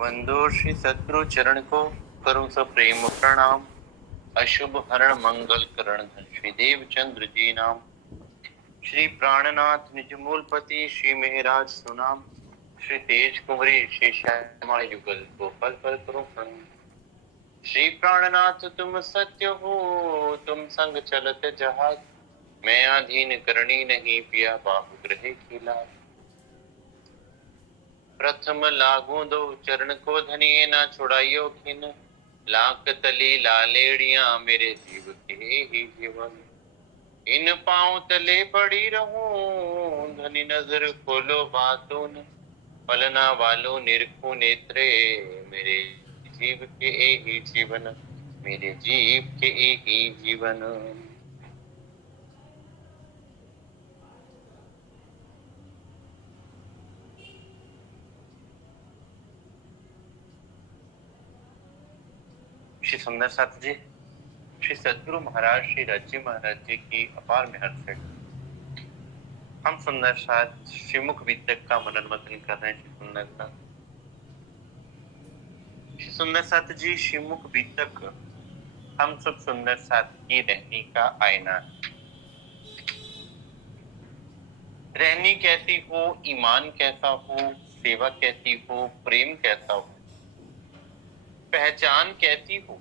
वंदो श्री सद्गुरु चरण को करो सब प्रेम प्रणाम। अशुभ हरण मंगल करण धन श्री देवचंद्र जी नाम। श्री प्राणनाथ निज मूलपति श्री मेहराज सुनाम। श्री तेज कुंवरी श्री श्यामा युगल को पल पल करो प्रणाम। श्री प्राणनाथ तुम सत्य हो तुम संग चलत जहाज। मैं अधीन करनी नहीं पिया बाहु ग्रहे खिला। प्रथम लागू दो चरण को धनिए ना छुड़ाइयो खिन। लाख तली लालेड़िया मेरे जीव के ही जीवन। इन पांव तले पड़ी रहूं धनी नजर खोलो बातून। पलना वालो निरखू नेत्रे मेरे जीव के ही जीवन। मेरे जीव के ही जीवन। श्री सुंदर साथ जी, श्री सद्गुरु महाराज श्री राज्य महाराज जी की अपार मेहर से हम सुंदर साथ श्रीमुख वितक का मनन मंथन कर रहे हैं। श्री सुंदर साथ जी, श्रीमुख वितक हम सब सुंदर साथ की रहनी का आईना। रहनी कैसी हो, ईमान कैसा हो, सेवा कैसी हो, प्रेम कैसा हो, पहचान कैसी हो,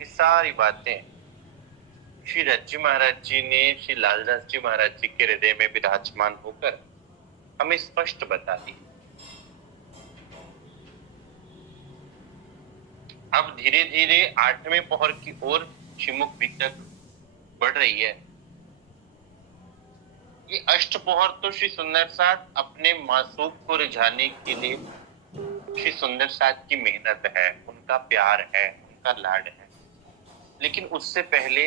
ये सारी बातें श्री राज्य महाराज जी ने श्री लालदास जी महाराज जी के हृदय में विराजमान होकर हमें स्पष्ट बता दी। अब धीरे धीरे 8वें पहर की ओर श्रीमुख वितक बढ़ रही है। ये अष्टपहर तो श्री सुंदर साथ अपने मासूक को रिझाने के लिए श्री सुंदर साथ की मेहनत है, उनका प्यार है, उनका लाड है। लेकिन उससे पहले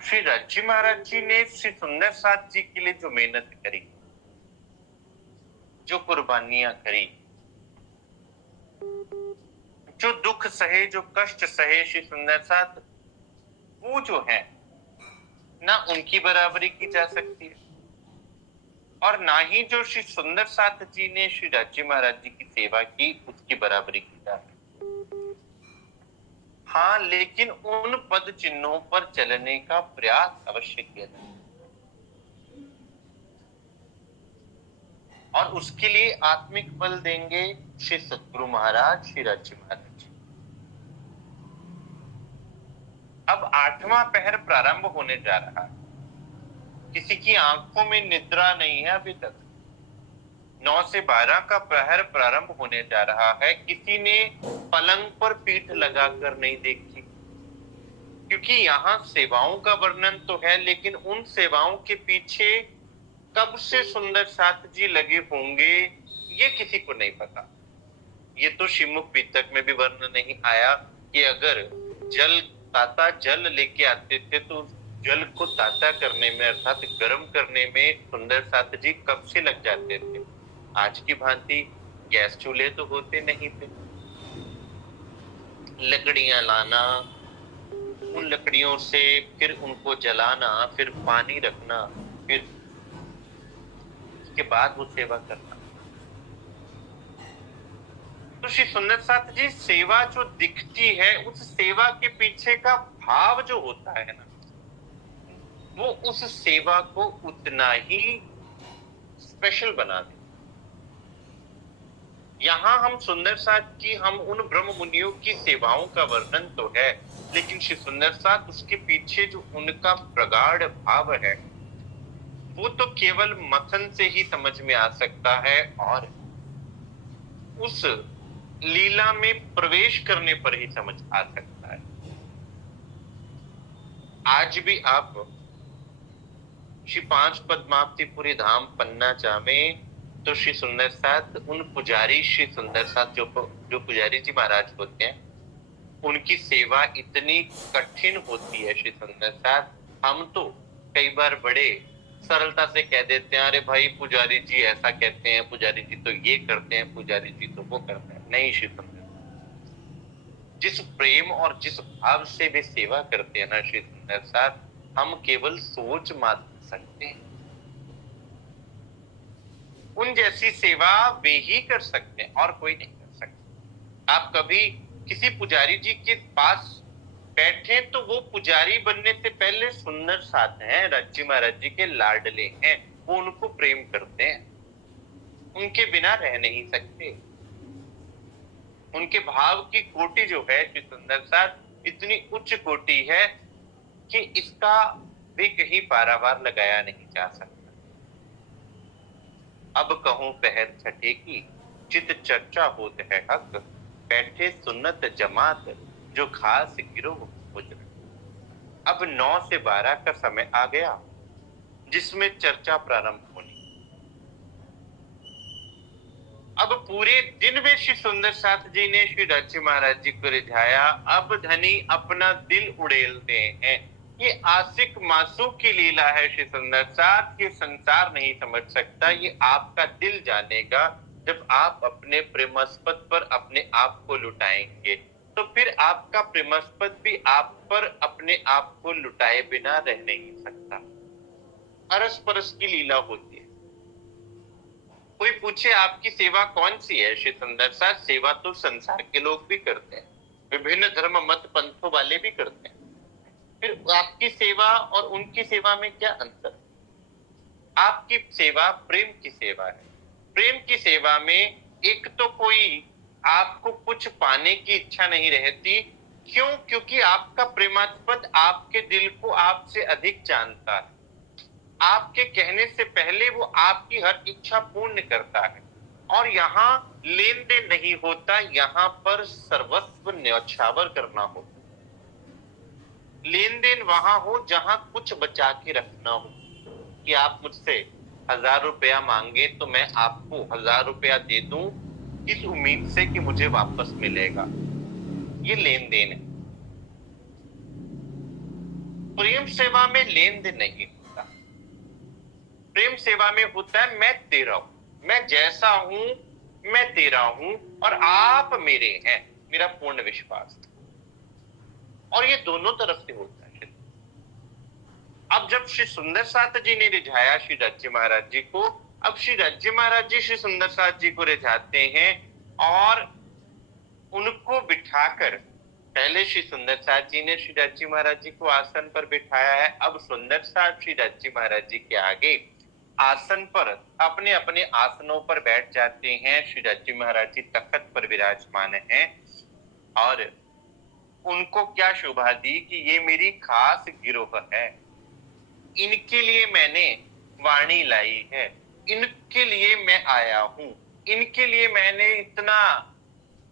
श्री राज्य महाराज जी ने श्री सुंदर साथ जी के लिए जो मेहनत करी, जो कुर्बानियां करी, जो दुख सहे, जो कष्ट सहे श्री सुंदर साथ, वो जो है ना उनकी बराबरी की जा सकती है और ना ही जो श्री सुंदर साथ जी ने श्री राज्य महाराज जी की सेवा की उसकी बराबरी की जा सकती। हाँ, लेकिन उन पद चिन्हों पर चलने का प्रयास अवश्य किया जाए और उसके लिए आत्मिक बल देंगे श्री सद्गुरु महाराज श्री राज्य महाराज जी। अब 8वां पहर प्रारंभ होने जा रहा है। किसी की आंखों में निद्रा नहीं है अभी तक। 9 से 12 का प्रहर प्रारंभ होने जा रहा है। किसी ने पलंग पर पीठ लगाकर नहीं देखी, क्योंकि यहाँ सेवाओं का वर्णन तो है, लेकिन उन सेवाओं के पीछे कब से सुंदर साथ जी लगे होंगे ये किसी को नहीं पता। ये तो श्रीमुख वितक में भी वर्णन नहीं आया कि अगर ताता जल लेके आते थे तो जल को ताता करने में अर्थात गर्म करने में सुंदर साथ जी कब से लग जाते थे। आज की भांति गैस चूल्हे तो होते नहीं थे। लकड़ियां लाना, उन लकड़ियों से फिर उनको जलाना, फिर पानी रखना, फिर उसके बाद वो सेवा करना। तो श्री सुंदर साथ जी, सेवा जो दिखती है उस सेवा के पीछे का भाव जो होता है ना, वो उस सेवा को उतना ही स्पेशल बना दे। यहां हम सुंदर साथ की, हम उन ब्रह्म मुनियों की सेवाओं का वर्णन तो है, लेकिन श्री सुंदर साथ उसके पीछे जो उनका प्रगाढ़ भाव है वो तो केवल मथन से ही समझ में आ सकता है और उस लीला में प्रवेश करने पर ही समझ आ सकता है। आज भी आप श्री 5 पद्मावतीपुरी धाम पन्ना जामे तो श्री सुंदर साथ उन पुजारी श्री सुंदर साथ जो पुजारी जी महाराज होते हैं, उनकी सेवा इतनी कठिन होती है श्री सुंदर साथ, हम तो कई बार बड़े सरलता से कह देते हैं, अरे भाई पुजारी जी ऐसा कहते हैं, पुजारी जी तो ये करते हैं, पुजारी जी तो वो करते हैं। नहीं श्री सुंदर, जिस प्रेम और जिस भाव से वे सेवा करते हैं ना श्री सुंदर साथ, हम केवल सोच मात्र सकते हैं। उन जैसी सेवा वे ही कर सकते हैं और कोई नहीं कर आप कभी किसी पुजारी जी के पास बैठे तो वो पुजारी बनने से पहले सुंदर साथ हैं, रज्जी महाराज जी के लाडले हैं, वो उनको प्रेम करते हैं, उनके बिना रह नहीं सकते। उनके भाव की कोटि जो है श्री सुंदर साथ इतनी उच्च कोटि है कि इसका भी कहीं पारावार लगाया नहीं जा सकता। अब कहूं पहर छठे की, चित चर्चा होत है हक, बैठे सुन्नत जमात, जो खास गिरोह गुजर। अब 9 से 12 का समय आ गया जिसमें चर्चा प्रारंभ होनी। अब पूरे दिन में श्री सुंदर साथ जी ने श्री रज्जी महाराज जी को रिझाया। अब धनी अपना दिल उड़ेलते हैं। ये आशिक मासूक की लीला है श्री सुंदर साथ, ये संसार नहीं समझ सकता, ये आपका दिल जानेगा। जब आप अपने प्रेमास्पद पर अपने आप को लुटाएंगे तो फिर आपका प्रेमास्पद भी आप पर अपने आप को लुटाए बिना रह नहीं सकता। अरस परस की लीला होती है। कोई पूछे आपकी सेवा कौन सी है श्री सुंदर साथ, सेवा तो संसार के लोग भी करते हैं, विभिन्न धर्म मत पंथों वाले भी करते हैं, फिर आपकी सेवा और उनकी सेवा में क्या अंतर? आपकी सेवा प्रेम की सेवा है। प्रेम की सेवा में एक तो कोई आपको कुछ पाने की इच्छा नहीं रहती। क्यों? क्योंकि आपका प्रेमास्पद आपके दिल को आपसे अधिक जानता है। आपके कहने से पहले वो आपकी हर इच्छा पूर्ण करता है। और यहाँ लेन देन नहीं होता, यहाँ पर सर्वस्व न्यौछावर करना होता। लेन देन वहां हो जहां कुछ बचा के रखना हो, कि आप मुझसे 1000 रुपया मांगे तो मैं आपको 1000 रुपया दे दूं इस उम्मीद से कि मुझे वापस मिलेगा। ये लेन देन है। प्रेम सेवा में लेन देन नहीं होता। प्रेम सेवा में होता है मैं तेरा हूं, मैं जैसा हूं मैं तेरा हूं और आप मेरे हैं, मेरा पूर्ण विश्वास। और ये दोनों तरफ से होता है। अब जब श्री सुंदर साथ जी ने रिझाया श्री रज्जी महाराज जी को, अब श्री रज्जी महाराज जी श्री सुंदर साथ जी को रिझाते हैं और उनको बिठाकर, पहले श्री सुंदर साथ जी ने श्री रज्जी महाराज जी को आसन पर बिठाया है। अब सुंदर साथ श्री रज्जी महाराज जी के आगे आसन पर अपने अपने आसनों पर बैठ जाते हैं। श्री रज्जी महाराज जी तख्त पर विराजमान हैं और उनको क्या शोभा दी कि ये मेरी खास गिरोह है, इनके लिए मैंने वाणी लाई है, इनके लिए मैं आया हूं, इनके लिए मैंने इतना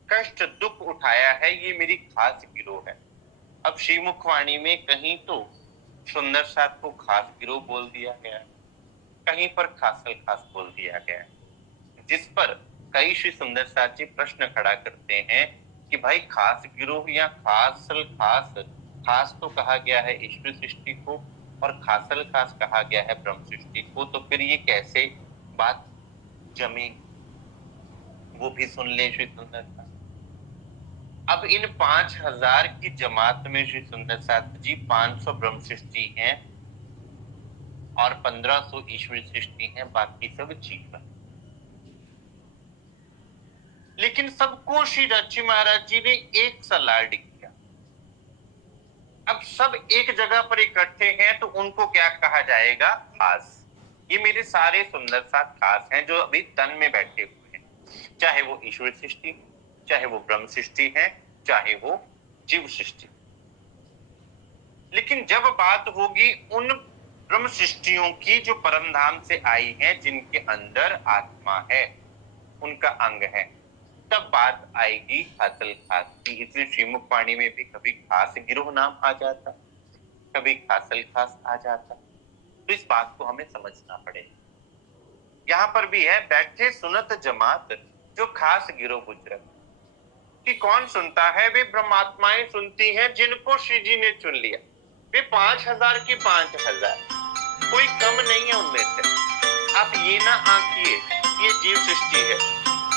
कष्ट दुख उठाया है, ये मेरी खास गिरोह है। अब श्रीमुख वाणी में कहीं तो सुंदर साथ को खास गिरोह बोल दिया गया, कहीं पर खासल खास बोल दिया गया, जिस पर कई श्री सुंदर साथ जी प्रश्न खड़ा करते हैं कि भाई खास गिरोह या खासल खास, खास तो कहा गया है ईश्वर सृष्टि को और खासल खास कहा गया है ब्रह्म सृष्टि को, तो फिर ये कैसे बात जमे? वो भी सुन ले श्री सुंदर साथ। अब इन 5000 की जमात में श्री सुंदर साथ जी 500 ब्रह्म सृष्टि हैं और 1500 ईश्वर सृष्टि हैं, बाकी सब जीव है। लेकिन सबको श्री रज्जी महाराज जी ने एक सा लाड किया। अब सब एक जगह पर इकट्ठे हैं तो उनको क्या कहा जाएगा? खास। ये मेरे सारे सुंदर साथ खास हैं जो अभी तन में बैठे हुए हैं, चाहे वो ईश्वर सृष्टि, चाहे वो ब्रह्म सृष्टि है, चाहे वो जीव सृष्टि। लेकिन जब बात होगी उन ब्रह्म सृष्टियों की जो परम धाम से आई हैं, जिनके अंदर आत्मा है, उनका अंग है, तब बात आएगी खासल खास की। इसलिए श्रीमुख वाणी में भी कभी खास गिरोह नाम आ जाता, कभी खासल खास आ जाता। तो इस बात को हमें समझना पड़ेगा। यहाँ पर भी है बैठे सुनत जमात, जो खास गिरोह गुजर। कि कौन सुनता है? वे ब्रह्मात्माएं सुनती हैं जिनको श्री जी ने चुन लिया। वे 5000 की 5000, कोई कम नहीं है उनमें से। आप ये ना आंकिए ये जीव सृष्टि है,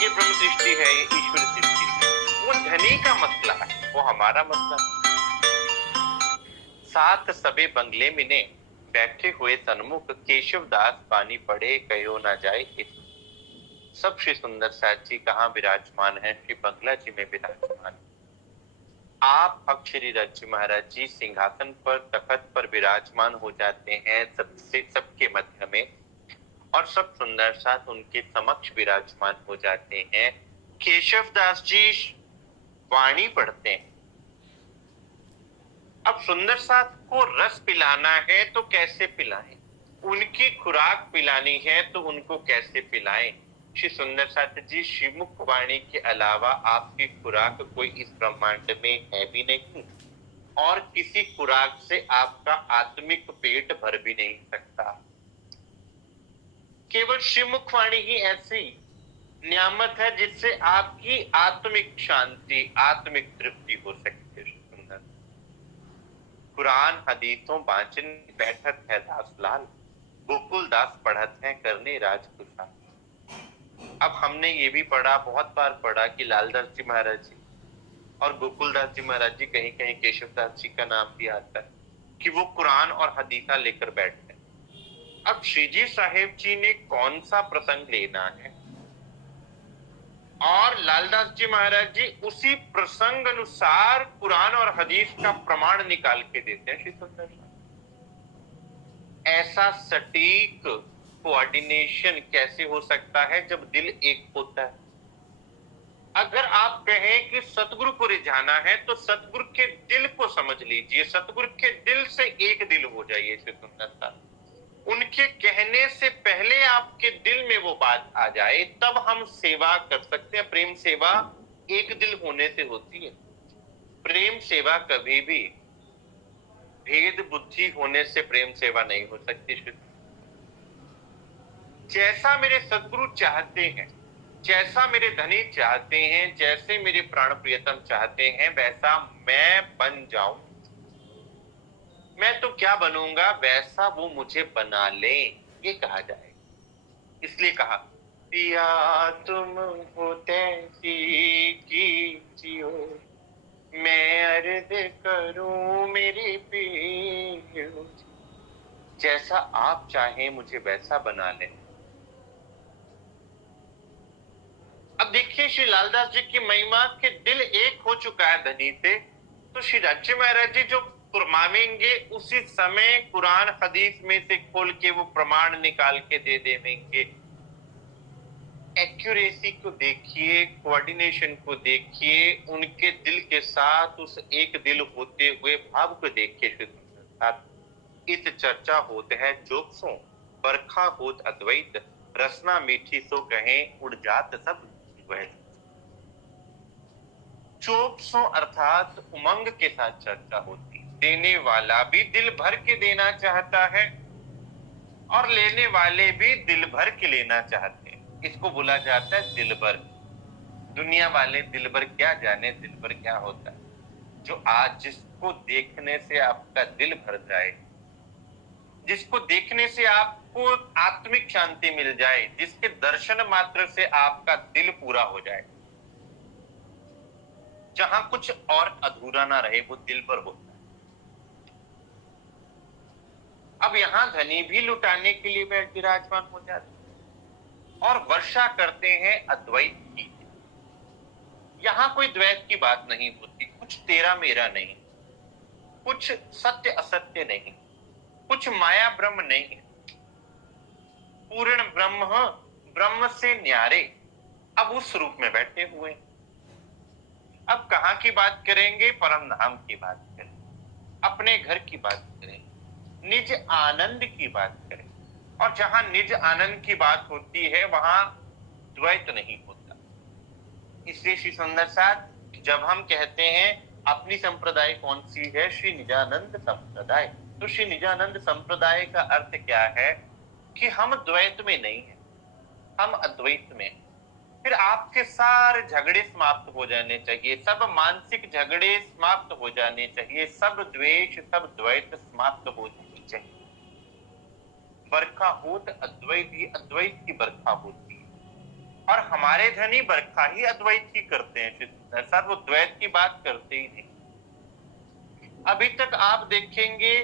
ये ब्रह्म सृष्टि है, ये ईश्वर सृष्टि है। वो धनी का मसला है, वो हमारा मसला है। सात सबे बंगले मिने, बैठे हुए सन्मुख, केशव दास पानी पड़े कहो ना जाए। सब श्री सुंदर साथ जी कहाँ विराजमान है? श्री बंगला जी में विराजमान। आप भक्त श्री रज महाराज जी सिंहासन पर तखत पर विराजमान हो जाते हैं सबसे सबके मध्य में, और सब सुंदर साथ उनके समक्ष विराजमान हो जाते हैं। केशव दास जी वाणी पढ़ते हैं। अब सुंदर साथ को रस पिलाना है तो कैसे पिलाएं? उनकी खुराक पिलानी है तो उनको कैसे पिलाएं? श्री सुंदर साथ जी श्रीमुख वाणी के अलावा आपकी खुराक कोई इस ब्रह्मांड में है भी नहीं, और किसी खुराक से आपका आत्मिक पेट भर भी नहीं सकता। केवल श्रीमुख वाणी ही ऐसी नियामत है जिससे आपकी आत्मिक शांति, आत्मिक तृप्ति हो सकती है। सुंदर कुरान हदीसों बांचन बैठत है दास लाल, गोकुल दास पढ़त है करने राज कुशाल। अब हमने ये भी पढ़ा, बहुत बार पढ़ा कि लालदास जी महाराज जी और गोकुलदास जी महाराज जी, कहीं कहीं केशव दास जी का नाम भी आता है, कि वो कुरान और हदीसा लेकर बैठते हैं। अब श्री जी साहेब जी ने कौन सा प्रसंग लेना है और लालदास जी महाराज जी उसी प्रसंग अनुसार कुरान और हदीस का प्रमाण निकाल के देते हैं। श्री सुंदर ऐसा सटीक कोऑर्डिनेशन कैसे हो सकता है जब दिल एक होता है? अगर आप कहें कि सतगुरु को रिझाना है तो सतगुरु के दिल को समझ लीजिए, सतगुरु के दिल से एक दिल हो जाइए। श्री सुंदर साथ उनके कहने से पहले आपके दिल में वो बात आ जाए, तब हम सेवा कर सकते हैं। प्रेम सेवा एक दिल होने से होती है। प्रेम सेवा कभी भी भेद बुद्धि होने से प्रेम सेवा नहीं हो सकती। जैसा मेरे सद्गुरु चाहते हैं, जैसा मेरे धनी चाहते हैं, जैसे मेरे प्राण प्रियतम चाहते हैं, वैसा मैं बन जाऊं। मैं तो क्या बनूंगा, वैसा वो मुझे बना ले, ये कहा जाए। इसलिए कहा पिया तुम हो तैसी कीजियो, मैं अर्ज करूं मेरी पियो। जैसा आप चाहें मुझे वैसा बना ले। अब देखिए श्री लालदास जी की महिमा के दिल एक हो चुका है धनी से, तो श्री राज्य महाराज जी जो फरमावेंगे उसी समय कुरान हदीस में से खोल के वो प्रमाण निकाल के दे देंगे। एक्यूरेसी को देखिए, कोऑर्डिनेशन को देखिए, उनके दिल के साथ उस एक दिल होते हुए भाव को देखिए। इत चर्चा होते हैं जोक्सों, बरखा होत अद्वैत, रसना मीठी सो कहें उड़ जात सब वह। चोपसों अर्थात उमंग के साथ चर्चा होती, देने वाला भी दिल भर के देना चाहता है और लेने वाले भी दिल भर के लेना चाहते हैं। इसको बोला जाता है दिल भर। दुनिया वाले दिल भर क्या जाने दिल भर क्या होता है। जो आज जिसको देखने से आपका दिल भर जाए, जिसको देखने से आपको आत्मिक शांति मिल जाए, जिसके दर्शन मात्र से आपका दिल पूरा हो जाए, जहां कुछ और अधूरा ना रहे, वो दिल पर होता है। अब यहां धनी भी लुटाने के लिए बैठ विराजमान हो जाते हैं और वर्षा करते हैं अद्वैत की। यहां कोई द्वैत की बात नहीं होती, कुछ तेरा मेरा नहीं, कुछ सत्य असत्य नहीं, कुछ माया ब्रह्म नहीं, पूर्ण ब्रह्म ब्रह्म से न्यारे अब उस रूप में बैठे हुए। अब कहां की बात करेंगे? परम धाम की बात करें, अपने घर की बात करें, निज आनंद की बात करें। और जहां निज आनंद की बात होती है वहां द्वैत नहीं होता। इसलिए श्री सुंदर साथ जब हम कहते हैं अपनी संप्रदाय कौन सी है, श्री निजानंद संप्रदाय, तो श्री निजानंद संप्रदाय का अर्थ क्या है कि हम द्वैत में नहीं है, हम अद्वैत में। फिर आपके सारे झगड़े समाप्त हो जाने चाहिए, सब मानसिक झगड़े समाप्त हो जाने चाहिए, सब द्वेष सब द्वैत समाप्त हो जानी चाहिए। बरखा होत अद्वैत, ही अद्वैत की बरखा होती है और हमारे धनी बरखा ही अद्वैत की करते हैं सर, वो द्वैत की बात करते ही नहीं। अभी तक आप देखेंगे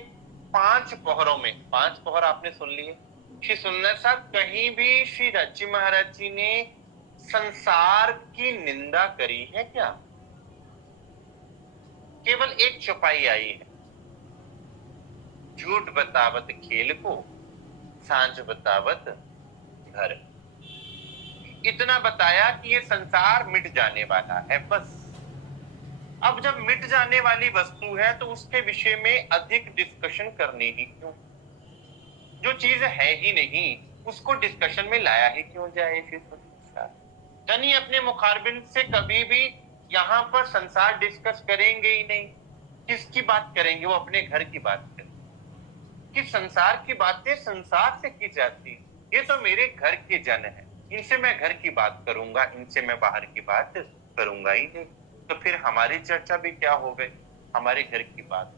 5 पहरों में, 5 पहर आपने सुन लिए, श्री सुंदर साहब कहीं भी श्री राज्य महाराज जी ने संसार की निंदा करी है क्या? केवल एक चौपाई आई है, झूठ बतावत खेल को, सांझ बतावत घर। इतना बताया कि ये संसार मिट जाने वाला है, बस। अब जब मिट जाने वाली वस्तु है तो उसके विषय में अधिक डिस्कशन करनी ही क्यों? जो चीज है ही नहीं उसको डिस्कशन में लाया ही क्यों जाए? फिर धनी अपने मुखारबिन से कभी भी यहाँ पर संसार डिस्कस करेंगे ही नहीं। किसकी बात करेंगे? वो अपने घर की बात करेंगे कि संसार की बातें संसार से की जाती, ये तो मेरे घर के जन है, इनसे मैं घर की बात करूंगा, इनसे मैं बाहर की बात करूंगा ही नहीं। तो फिर हमारी चर्चा भी क्या हो गई? हमारे घर की बात,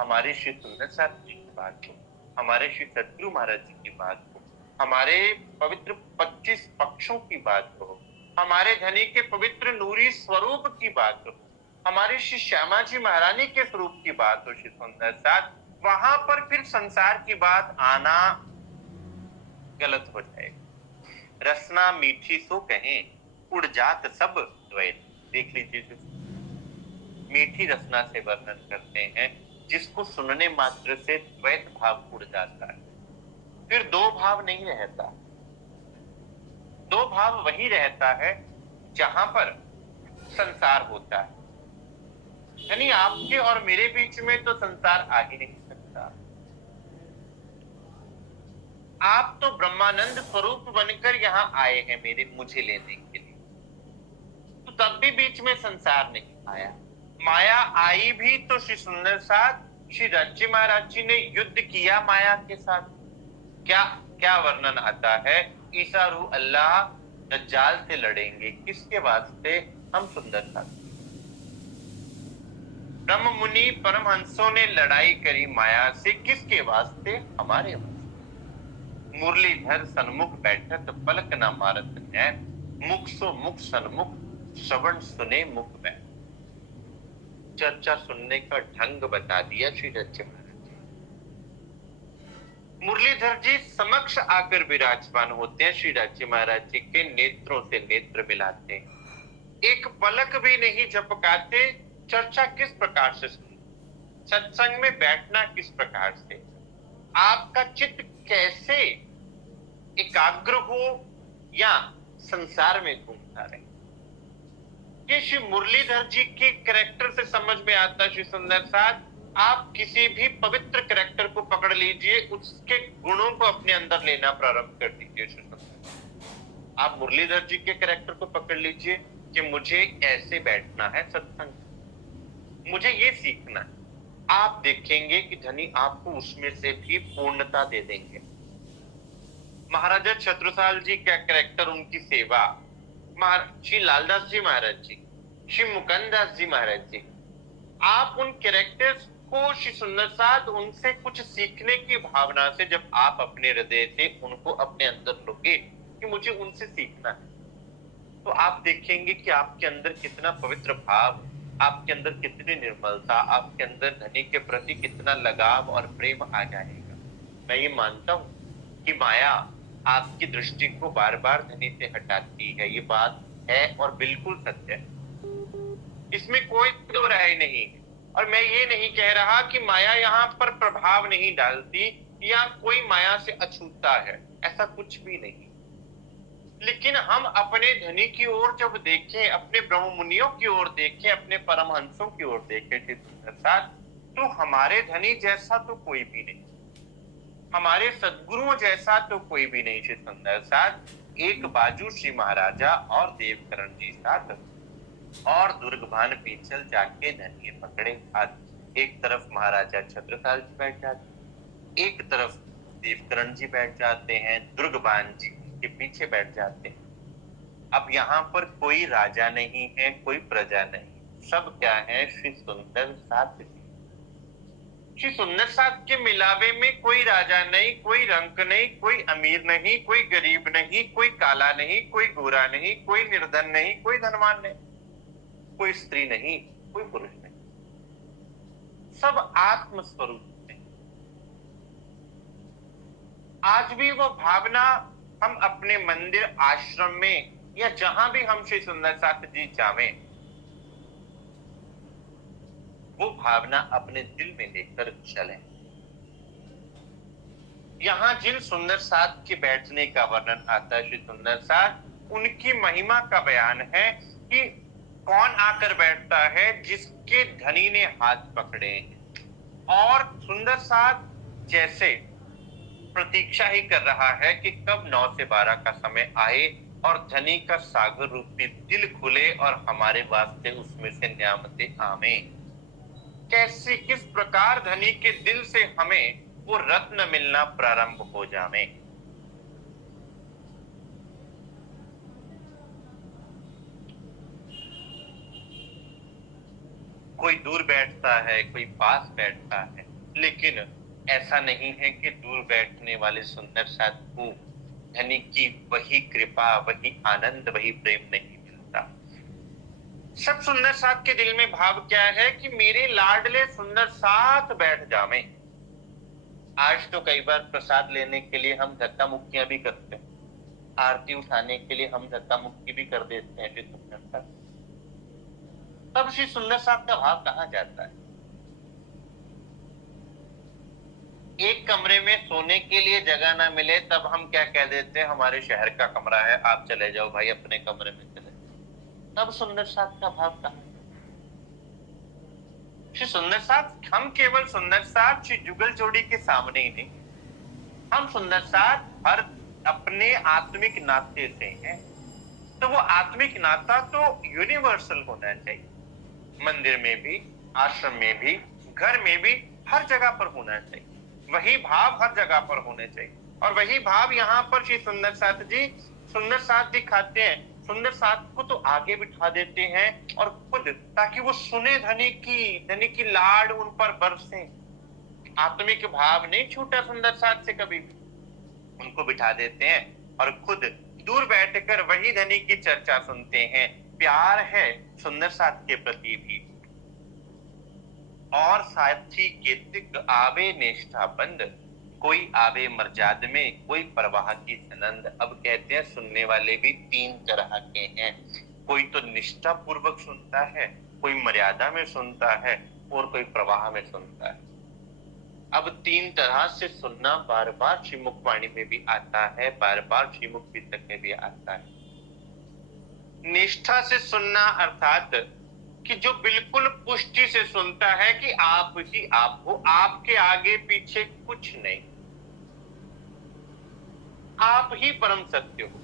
हमारे श्री सुंदर साहब जी की बात हो, हमारे श्री सदगुरु महाराज जी की बात हो, हमारे पवित्र 25 पक्षों की बात हो, हमारे धनी के पवित्र नूरी स्वरूप की बात हो, हमारे श्री श्यामा जी महारानी के स्वरूप की बात हो, श्री सुंदर साथ, वहां पर फिर संसार की बात आना गलत हो जाएगा। रसना मीठी सो कहें, उड़ जात सब द्वैत। देख लीजिए, मीठी रसना से वर्णन करते हैं जिसको सुनने मात्र से द्वैत भाव उड़ जाता है। फिर दो भाव नहीं रहता। दो भाव वही रहता है जहां पर संसार होता है। यानी आपके और मेरे बीच में तो संसार आ ही नहीं सकता। आप तो ब्रह्मानंद स्वरूप बनकर यहां आए हैं मुझे लेने के लिए, तो तब भी बीच में संसार नहीं आया। माया आई भी तो श्री सुंदर साथ श्री राज्य महाराज जी ने युद्ध किया माया के साथ। क्या क्या वर्णन आता है? ईसा रूह अल्लाह दज्जाल से लड़ेंगे, किसके वास्ते? हम सुंदर साथ। ब्रह्म मुनि परमहंसों ने लड़ाई करी माया से, किसके वास्ते? हमारे वास्ते। मुरलीधर सन्मुख बैठत पलक न मारत है, मुख सो मुख सन्मुख श्रवण सुने मुख बैठ। चर्चा सुनने का ढंग बता दिया श्री राज्य महाराज जी। मुरलीधर जी समक्ष आकर विराजमान होते हैं, श्री राज्य महाराज जी के नेत्रों से नेत्र मिलाते हैं, एक पलक भी नहीं झपकाते। चर्चा किस प्रकार से सुनी, सत्संग में बैठना किस प्रकार से, आपका चित्त कैसे एकाग्र हो या संसार में घूमता रहे, ये श्री मुरलीधर जी के कैरेक्टर से समझ में आता है। श्री सुंदर साथ, आप किसी भी पवित्र कैरेक्टर को पकड़ लीजिए, उसके गुणों को अपने अंदर लेना प्रारंभ कर दीजिए। श्री सुंदर, आप मुरलीधर जी के कैरेक्टर को पकड़ लीजिए कि मुझे ऐसे बैठना है सत्संग, मुझे ये सीखना है। आप देखेंगे कि धनी आपको उसमें से भी पूर्णता दे देंगे। महाराजा छत्रसाल जी का कैरेक्टर, उनकी सेवा, श्री लालदास जी महाराज जी, श्री मुकुंदास जी महाराज जी, आप उन कैरेक्टर्स को श्री सुंदर साथ उनसे कुछ सीखने की भावना से जब आप अपने हृदय से उनको अपने अंदर लोगे कि मुझे उनसे सीखना है, तो आप देखेंगे कि आपके अंदर कितना पवित्र भाव, आपके अंदर कितनी निर्मलता, आपके अंदर धनी के प्रति कितना लगाव और प्रेम आ जाएगा। मैं ये मानता हूं कि माया आपकी दृष्टि को बार बार धनी से हटाती है, ये बात है और बिल्कुल सत्य है, इसमें कोई दो राय नहीं है। और मैं ये नहीं कह रहा कि माया यहाँ पर प्रभाव नहीं डालती या कोई माया से अछूता है, ऐसा कुछ भी नहीं। लेकिन हम अपने धनी की ओर जब देखें, अपने ब्रह्म मुनियों की ओर देखें, अपने परमहंसों की ओर देखें श्री सुंदर साथ, तो हमारे धनी जैसा तो कोई भी नहीं, हमारे सदगुरुओं जैसा तो कोई भी नहीं श्री सुंदर साथ। एक बाजू श्री महाराजा और देवकरण जी साथ और दुर्गभान पीछल जाके धनी पकड़े हाथ। एक तरफ महाराजा छत्रसाल जी बैठ जाते, एक तरफ देवकरण जी बैठ जाते हैं, दुर्गभान जी के पीछे बैठ जाते हैं। अब यहाँ पर कोई राजा नहीं है, कोई प्रजा नहीं, सब क्या है? श्री सुंदर साथ जी। श्री सुंदर साथ के मिलावे में कोई राजा नहीं, कोई रंक नहीं, कोई अमीर नहीं, कोई गरीब नहीं, कोई काला नहीं, कोई गोरा नहीं, कोई निर्धन नहीं, कोई धनवान नहीं, कोई स्त्री नहीं, कोई पुरुष नहीं, सब आत्म स्वरूप है। आज भी वो भावना हम अपने मंदिर आश्रम में या जहां भी हम श्री सुंदर साथ जी जावें, वो भावना अपने दिल में लेकर चलें। यहाँ जिन सुंदर साथ के बैठने का वर्णन आता है, श्री सुंदर साथ, उनकी महिमा का बयान है कि कौन आकर बैठता है, जिसके धनी ने हाथ पकड़े हैं। और सुंदर साथ जैसे प्रतीक्षा ही कर रहा है कि कब 9 से 12 का समय आए और धनी का सागर रूपी दिल खुले और हमारे वास्ते उसमें से न्यामतें आवे। कैसे, किस प्रकार धनी के दिल से हमें वो रत्न मिलना प्रारंभ हो जावे। कोई दूर बैठता है, कोई पास बैठता है, लेकिन ऐसा नहीं है कि दूर बैठने वाले सुंदर साथ को धनी की वही कृपा, वही आनंद, वही प्रेम नहीं मिलता। सब सुंदर साथ के दिल में भाव क्या है कि मेरे लाडले सुंदर साथ बैठ जावे। आज तो कई बार प्रसाद लेने के लिए हम धक्का मुक्कियां भी करते हैं, आरती उठाने के लिए हम धक्का मुक्की भी कर देते हैं श्री सुंदर साथ। तब श्री सुंदर साथ का भाव कहां जाता है? एक कमरे में सोने के लिए जगह ना मिले तब हम क्या कह देते हैं, हमारे शहर का कमरा है, आप चले जाओ भाई, अपने कमरे में चले जाओ। तब सुंदर साथ का भाव कहां? श्री सुंदर साथ, हम केवल सुंदर साथ श्री जुगल जोड़ी के सामने ही नहीं, हम सुंदर साथ हर अपने आत्मिक नाते से हैं। तो वो आत्मिक नाता तो यूनिवर्सल होना चाहिए, मंदिर में भी, आश्रम में भी, घर में भी, हर जगह पर होना चाहिए। वही भाव हर जगह पर होने चाहिए और वही भाव यहाँ पर श्री सुंदर साथ जी सुंदर साथ दिखाते हैं। सुंदर साथ को तो आगे बिठा देते हैं और खुद, ताकि वो सुने धनी की लाड उन पर बरसे। आत्मिक भाव नहीं छूटा सुंदर साथ से कभी भी, उनको बिठा देते हैं और खुद दूर बैठकर वही धनी की चर्चा सुनते हैं। प्यार है सुंदर साथ के प्रति भी। और साथी केतिक आवे निष्ठा बंद, कोई आवे मर्याद में, कोई परवाह की सनंद। अब कहते हैं सुनने वाले भी 3 तरह के हैं, कोई तो निष्ठा पूर्वक सुनता है, कोई मर्यादा में सुनता है और कोई प्रवाह में सुनता है। अब 3 तरह से सुनना बार बार श्रीमुख वाणी में भी आता है, बार बार श्रीमुख पितक में भी आता है। निष्ठा से सुनना अर्थात कि जो बिल्कुल पुष्टि से सुनता है कि आप ही आप हो, आपके आगे पीछे कुछ नहीं, आप ही परम सत्य हो,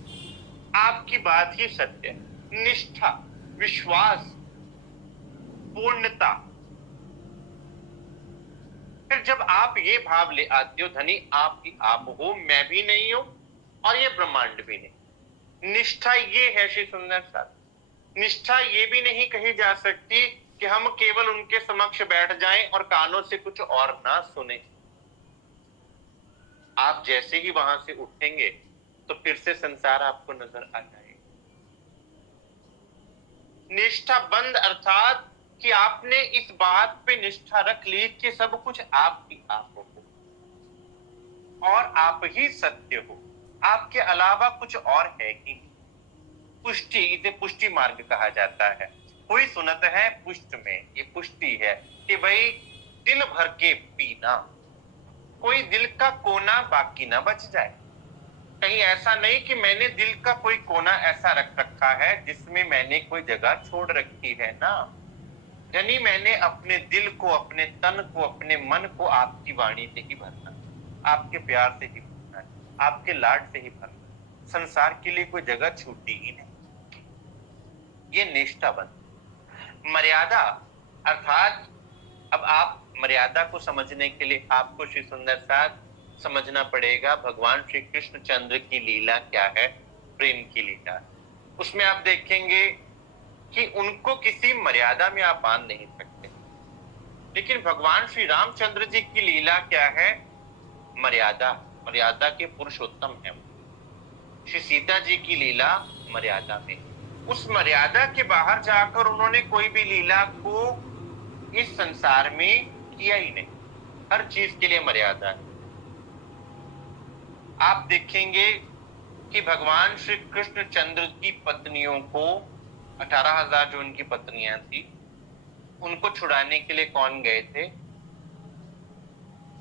आपकी बात ही सत्य है। निष्ठा, विश्वास, पूर्णता। फिर जब आप ये भाव ले आते हो, धनी आप ही आप हो, मैं भी नहीं हूं और ये ब्रह्मांड भी नहीं। निष्ठा ये है श्री सुंदर साथ। निष्ठा ये भी नहीं कही जा सकती कि हम केवल उनके समक्ष बैठ जाएं और कानों से कुछ और ना सुने। आप जैसे ही वहां से उठेंगे तो फिर से संसार आपको नजर आ जाएगा। निष्ठा बंद अर्थात कि आपने इस बात पे निष्ठा रख ली कि सब कुछ आप ही आप हो और आप ही सत्य हो, आपके अलावा कुछ और है ही। पुष्टि, इसे पुष्टि मार्ग कहा जाता है। कोई सुनत है पुष्ट में, ये पुष्टि है कि भाई दिल भर के पीना, कोई दिल का कोना बाकी ना बच जाए। कहीं ऐसा नहीं कि मैंने दिल का कोई कोना ऐसा रख रखा है जिसमें मैंने कोई जगह छोड़ रखी है ना। यानी मैंने अपने दिल को, अपने तन को, अपने मन को आपकी वाणी से ही भरना, आपके प्यार से ही भरना है, आपके लाड से ही भरना। संसार के लिए कोई जगह छूटी ही नहीं। ये निष्ठा बंद। मर्यादा अर्थात अब आप मर्यादा को समझने के लिए आपको श्री सुंदर साथ समझना पड़ेगा भगवान श्री कृष्ण चंद्र की लीला क्या है, प्रेम की लीला। उसमें आप देखेंगे कि उनको किसी मर्यादा में आप बांध नहीं सकते, लेकिन भगवान श्री रामचंद्र जी की लीला क्या है, मर्यादा, मर्यादा के पुरुषोत्तम है। श्री सीता जी की लीला मर्यादा में, उस मर्यादा के बाहर जाकर उन्होंने कोई भी लीला को इस संसार में किया ही नहीं। हर चीज के लिए मर्यादा है। आप देखेंगे कि भगवान श्री कृष्ण चंद्र की पत्नियों को 18,000 जो उनकी पत्नियां थी, उनको छुड़ाने के लिए कौन गए थे?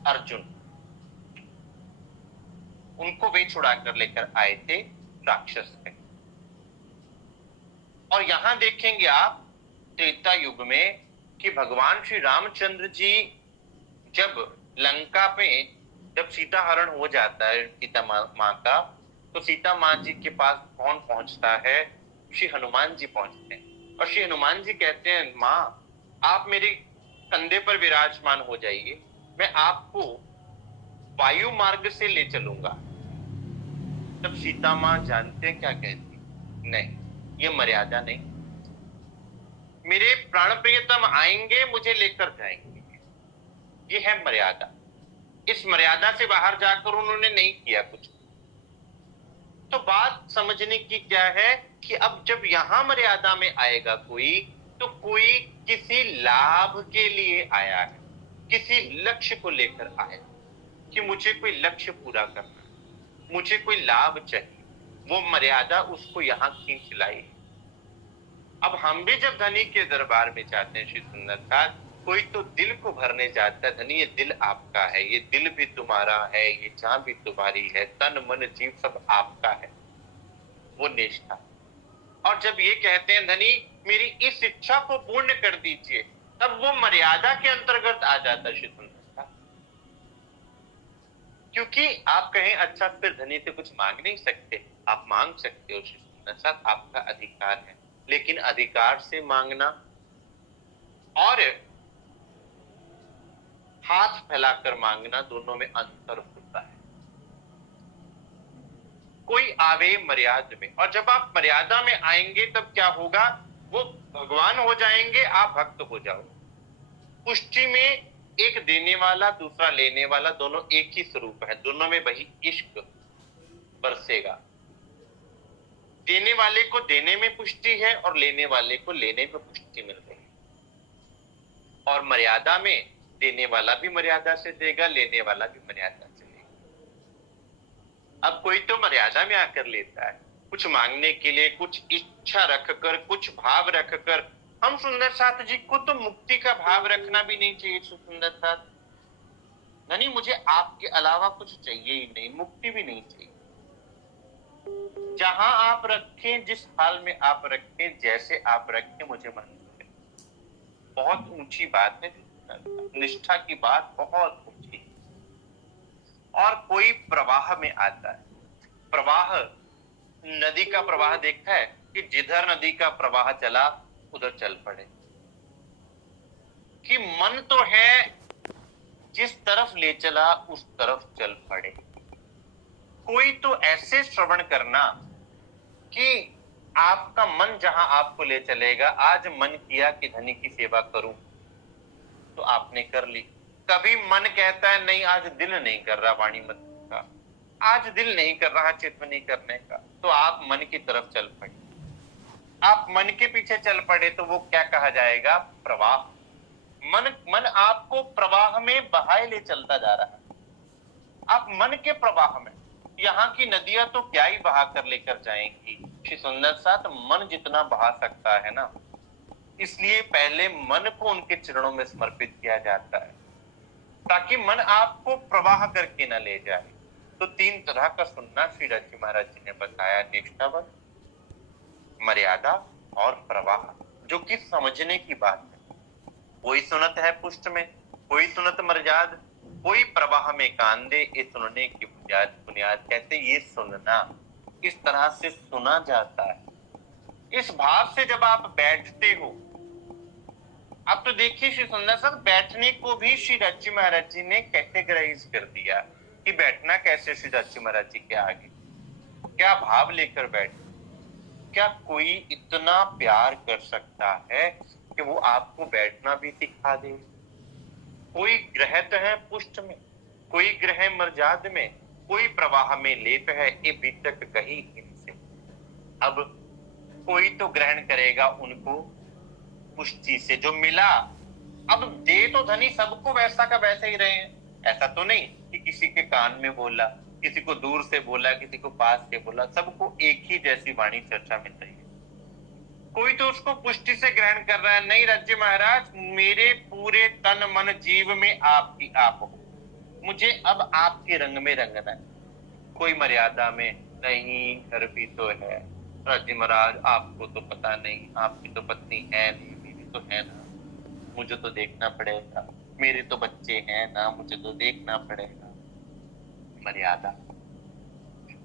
अर्जुन। उनको वे छुड़ा कर लेकर आए थे राक्षस से। और यहां देखेंगे आप त्रेता युग में कि भगवान श्री रामचंद्र जी जब लंका पे जब सीता हरण हो जाता है सीता माँ का, तो सीता माँ जी के पास कौन पहुंचता है? श्री हनुमान जी पहुंचते हैं। और श्री हनुमान जी कहते हैं, माँ आप मेरे कंधे पर विराजमान हो जाइए, मैं आपको वायु मार्ग से ले चलूंगा। तब सीता माँ जानते हैं क्या कहती? नहीं, ये मर्यादा नहीं, मेरे प्राण प्रियतम आएंगे मुझे लेकर जाएंगे, ये है मर्यादा। इस मर्यादा से बाहर जाकर उन्होंने नहीं किया कुछ। तो बात समझने की क्या है कि अब जब यहां मर्यादा में आएगा कोई, तो कोई किसी लाभ के लिए आया है, किसी लक्ष्य को लेकर आया कि मुझे कोई लक्ष्य पूरा करना है, मुझे कोई लाभ चाहिए, वो मर्यादा उसको यहां खींच लाई। अब हम भी जब धनी के दरबार में जाते हैं श्री सुंदर साथ, कोई तो दिल को भरने जाता है, धनी ये दिल आपका है, ये दिल भी तुम्हारा है, ये जान भी तुम्हारी है, तन मन जीव सब आपका है, वो निष्ठा। और जब ये कहते हैं धनी मेरी इस इच्छा को पूर्ण कर दीजिए, तब वो मर्यादा के अंतर्गत आ जाता है श्री सुंदर साथ। क्योंकि आप कहें अच्छा फिर धनी से कुछ मांग नहीं सकते, आप मांग सकते हो श्री सुंदर साथ, आपका अधिकार है, लेकिन अधिकार से मांगना और हाथ फैलाकर मांगना दोनों में अंतर होता है। कोई आवे मर्यादा में, और जब आप मर्यादा में आएंगे तब क्या होगा? वो भगवान हो जाएंगे, आप भक्त हो जाओ। पुष्टि में एक देने वाला दूसरा लेने वाला, दोनों एक ही स्वरूप है, दोनों में वही इश्क बरसेगा। देने वाले को देने में पुष्टि है और लेने वाले को लेने में पुष्टि मिल रही है। और मर्यादा में देने वाला भी मर्यादा से देगा, लेने वाला भी मर्यादा से लेगा। अब कोई तो मर्यादा में आकर लेता है कुछ मांगने के लिए, कुछ इच्छा रखकर, कुछ भाव रखकर। हम सुंदर साथ जी को तो मुक्ति का भाव रखना भी नहीं चाहिए। सुंदर साथ नहीं, मुझे आपके अलावा कुछ चाहिए ही नहीं, मुक्ति भी नहीं चाहिए। जहां आप रखें, जिस हाल में आप रखें, जैसे आप रखें, मुझे मंजूर है। बहुत ऊंची बात है, निष्ठा की बात बहुत ऊंची। और कोई प्रवाह में आता है, प्रवाह नदी का प्रवाह देखा है कि जिधर नदी का प्रवाह चला उधर चल पड़े, कि मन तो है जिस तरफ ले चला उस तरफ चल पड़े। कोई तो ऐसे श्रवण करना कि आपका मन जहां आपको ले चलेगा। आज मन किया कि धनी की सेवा करूं, तो आपने कर ली। कभी मन कहता है नहीं आज दिल नहीं कर रहा वाणी मत का, आज दिल नहीं कर रहा चित्तवनी करने का, तो आप मन की तरफ चल पड़े। आप मन के पीछे चल पड़े तो वो क्या कहा जाएगा? प्रवाह। मन आपको प्रवाह में बहाए ले चलता जा रहा है। आप मन के प्रवाह में, यहाँ की नदियां तो क्या ही बहा कर लेकर जाएंगी। श्री सुंदर साथ मन जितना बहा सकता है ना, इसलिए पहले मन को उनके चरणों में समर्पित किया जाता है, ताकि मन आपको प्रवाह करके न ले जाए। तो 3 तरह का सुनना श्री रज्जू महाराज जी ने बताया, निष्ठावत, मर्यादा और प्रवाह, जो कि समझने की बात है। कोई सुनत है पुष्ट में, कोई सुनत मर्याद, कोई प्रवाह में कान दे, ये सुनने की बुनियाद कहते ये सुनना। इस तरह से सुना जाता है। इस भाव से जब आप बैठते हो, अब तो देखिए श्री सुंदर साहब, बैठने को भी श्री रज्जू महाराज जी ने कैटेगराइज कर दिया कि बैठना कैसे श्री रज्जू महाराज जी के आगे, क्या भाव लेकर बैठ। क्या कोई इतना प्यार कर सकता है कि वो आपको बैठना भी सिखा दे? कोई ग्रहित है पुष्ट में, कोई ग्रह मर्याद में, कोई प्रवाह में लेप है, ये बीतक कही इनसे। अब कोई तो ग्रहण करेगा उनको पुष्टि से जो मिला। अब दे तो धनी सबको वैसा का वैसा ही रहे हैं, ऐसा तो नहीं कि किसी के कान में बोला, किसी को दूर से बोला, किसी को पास से बोला, सबको एक ही जैसी वाणी चर्चा मिल रही है। कोई तो उसको पुष्टि से ग्रहण कर रहा है, नहीं राज्य महाराज, मेरे पूरे तन मन जीव में आप ही आप हो, मुझे अब आपके रंग में रंगना है। कोई मर्यादा में, नहीं घर भी तो है राज्य महाराज, आपको तो पता नहीं, आपकी तो पत्नी है नहीं, मेरी तो है ना, मुझे तो देखना पड़ेगा, मेरे तो बच्चे हैं ना, मुझे तो देखना पड़ेगा। मर्यादा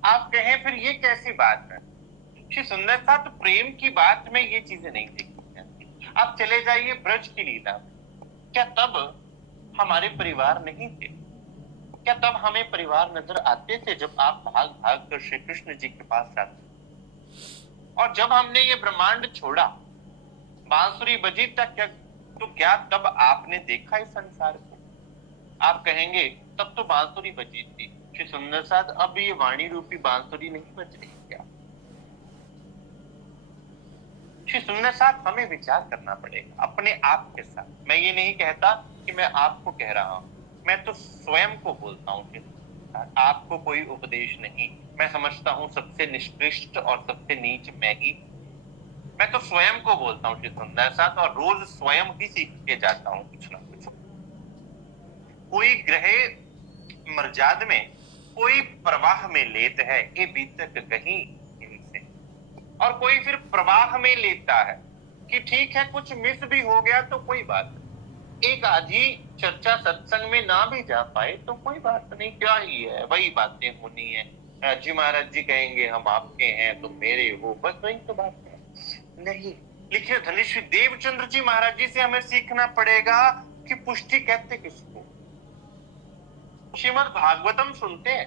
आप कहें फिर ये कैसी बात है? श्री सुंदर साथ प्रेम की बात में ये चीजें नहीं देखी जाती। आप चले जाइए ब्रज की लीला में, क्या तब हमारे परिवार नहीं थे? क्या तब हमें परिवार नजर आते थे जब आप भाग भाग कर श्री कृष्ण जी के पास जाते? और जब हमने ये ब्रह्मांड छोड़ा, बांसुरी बजी तक, क्या तो क्या तब आपने देखा इस संसार को? आप कहेंगे तब तो बांसुरी बजी थी। श्री सुंदर साथ अब ये वाणी रूपी बांसुरी नहीं बज रही क्या? श्री सुंदर साथ हमें विचार करना पड़ेगा अपने आप के साथ। मैं ये नहीं कहता कि मैं आपको कह रहा हूं, मैं तो स्वयं को बोलता हूं, आपको कोई उपदेश नहीं। मैं समझता हूं सबसे निष्कृष्ट और सबसे नीच मैं ही, मैं तो स्वयं को बोलता हूं श्री सुंदर साथ, और रोज स्वयं ही सीख के जाता हूं कुछ ना कुछ। कोई ग्रह मर्जाद में, कोई प्रवाह में लेत है, ये बीतक कहीं इनसे। और कोई फिर प्रवाह में लेता है कि ठीक है कुछ मिस भी हो गया तो कोई बात नहीं, एक आधी चर्चा सत्संग में ना भी जा पाए तो कोई बात नहीं, क्या ही है, वही बातें होनी है। जी महाराज जी कहेंगे हम आपके हैं तो मेरे हो, बस वही तो बात है। नहीं, लिखिए धनिश्री देवचंद्र जी महाराज जी से हमें सीखना पड़ेगा कि पुष्टि कहते किसको। श्रीमद् भागवतम सुनते हैं,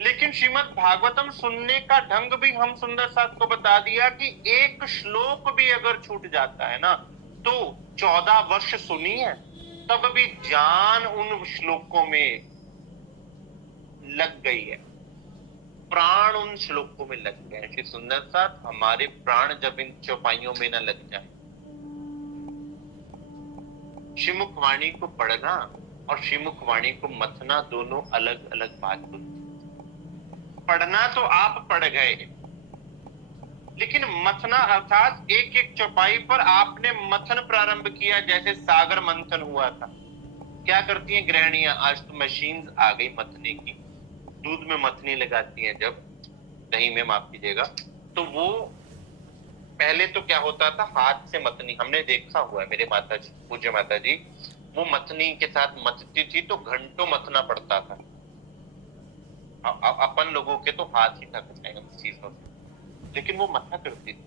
लेकिन श्रीमद् भागवतम सुनने का ढंग भी हम सुंदर साथ को बता दिया कि एक श्लोक भी अगर छूट जाता है ना तो 14 वर्ष सुनी है तब भी जान उन श्लोकों में लग गई है, प्राण उन श्लोकों में लग गए। श्री सुंदर साथ हमारे प्राण जब इन चौपाइयों में न लग जाए। श्रीमुख वाणी को पढ़ना और श्रीमुख वाणी को मथना दोनों अलग अलग बात होती। पढ़ना तो आप पढ़ गए, लेकिन मथना अर्थात एक एक चौपाई पर आपने मथन प्रारंभ किया, जैसे सागर मंथन हुआ था। क्या करती हैं गृहिणियां, आज तो मशीन आ गई मथने की, दूध में मथनी लगाती हैं, जब दही में माफ कीजिएगा, तो वो पहले तो क्या होता था, हाथ से मथनी, हमने देखा हुआ है, मेरे माता जी, पूज्य माता जी, वो मथनी के साथ मथती थी तो घंटों मथना पड़ता था। अपन लोगों के तो हाथ ही थक जाएंगे उस चीजों से, लेकिन वो मथा करती थी।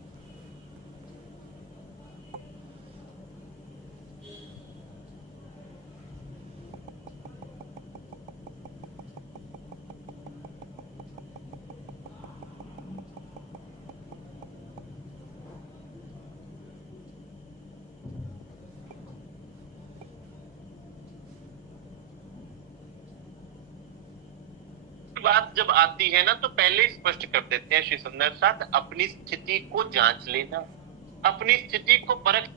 बात जब आती है ना तो पहले स्पष्ट कर देते हैं श्री सुंदर साथ, अपनी स्थिति को जांच लेना, अपनी स्थिति को परख।